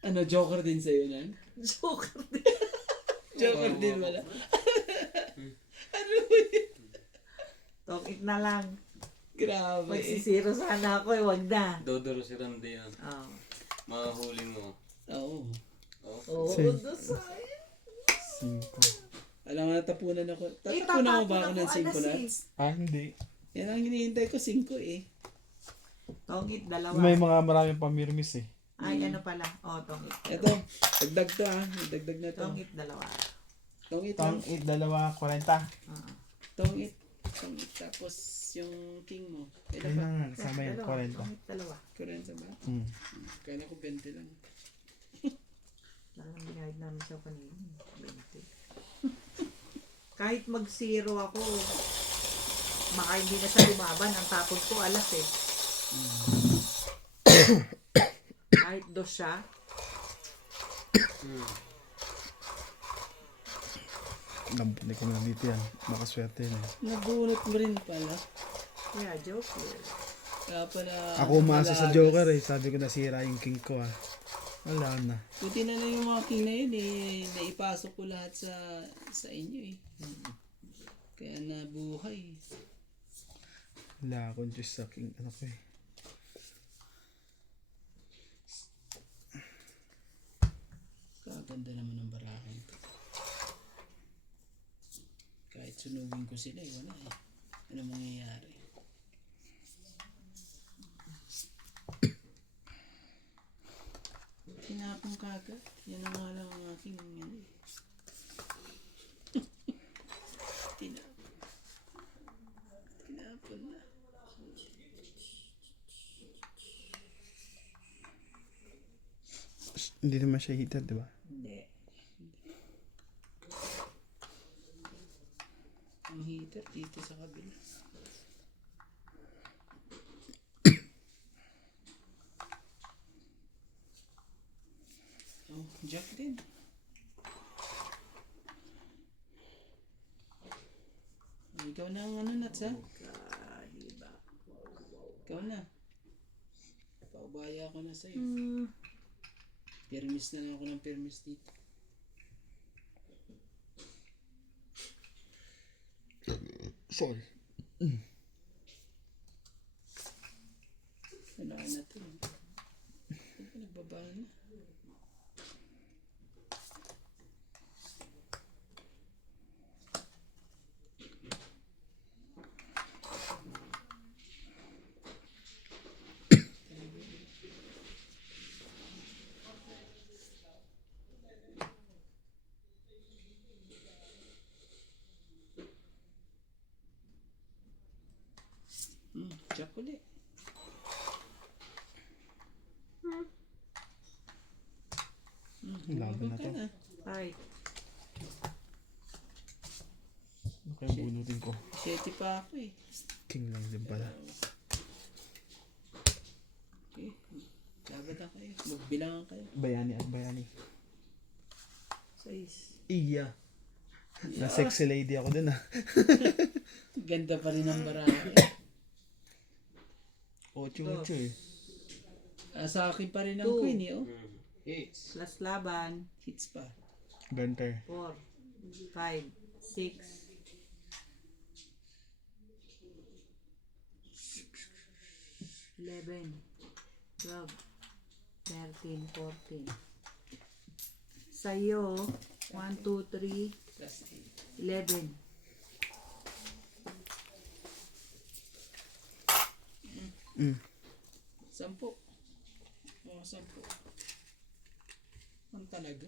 Ano, joker din sa'yo nan? joker din. Joker din wala. Ano ba yun? Tongit na lang. Grabe eh. Magsisiro sana ako eh, wag na. Dodoro si Randy yan. Oh. Mahuli mo. Oo. Oh. Oo, Same. dasay. 5. Alam nga, tapunan ako. Eh, Tatapunan mo ba ako tatapon ng ako 5 alas lads? Hindi. Yan ang hinihintay ko, 5 eh. Tongit, dalawa. May mga maraming pamirmis eh. Ay, ano pala. Oh, tongit. Ito, dagdag to ah. Dagdag na to. Tongit, dalawa. Tongit Tang lang. 8, 2, 40. Oo. Tongit. Tongit. Tapos yung king mo. Ayun Kailan na ba? nga, kasama yun, Dalawa. 40. Tongit, dalawa. Kurensa ba? Mm. Kaya ko 20 lang. Lang ang binayad namin sa kanina. 20. Kahit mag-zero ako, baka hindi na siya lumaban. Ang tapon ko, alas eh. Kahit dos siya, Nabunay ko na dito yan. Makaswerte yun eh. Nabunot mo rin pala. kaya joke eh. Kaya pala. Ako umasa sa Joker eh. Sabi ko nasira yung king ko ah. Wala na. Buti na lang yung mga king na yun eh. Naipasok ko lahat sa inyo eh. Kaya nabuhay. Wala akong Diyos sa king. Ano ko eh. Kaganda naman ng barahan. Kahit sunugin ko sila eh, wala eh. Ano mangyayari? Tinapong kagad. Yan ang nga lang ang aking ano eh. Tinapon. Tinapon na. Hindi naman siya heated, di ba? Hindi. Ang heater dito sa kabila. Oh, jack din. Oh, ikaw na ang ano, Nats, ha? Ikaw na. Paubaya ko na sa'yo. Permis na lang ako ng permis dito. Sorry. Wala na to. Nagbaba na. Jack ulit. Laban na to. Ay, Ano kaya bunutin ko? 7 pa ako eh. King lang din pala. Okay. Laban na kayo. Magbilangan kayo. Bayani at bayani. 6. Iya. Na sexy lady ako dun ah. Ganda pa rin ang baraha. 8-8 eh. Sa akin pa rin ang Two. queen eh. Oh. Hits. Plus laban, Hits pa. Gunter. 4, 5, 6, 11, 12, 13, 14. Sa'yo, 1, 2, 3, Plus 11. 10. Oh, 10. Ang talaga.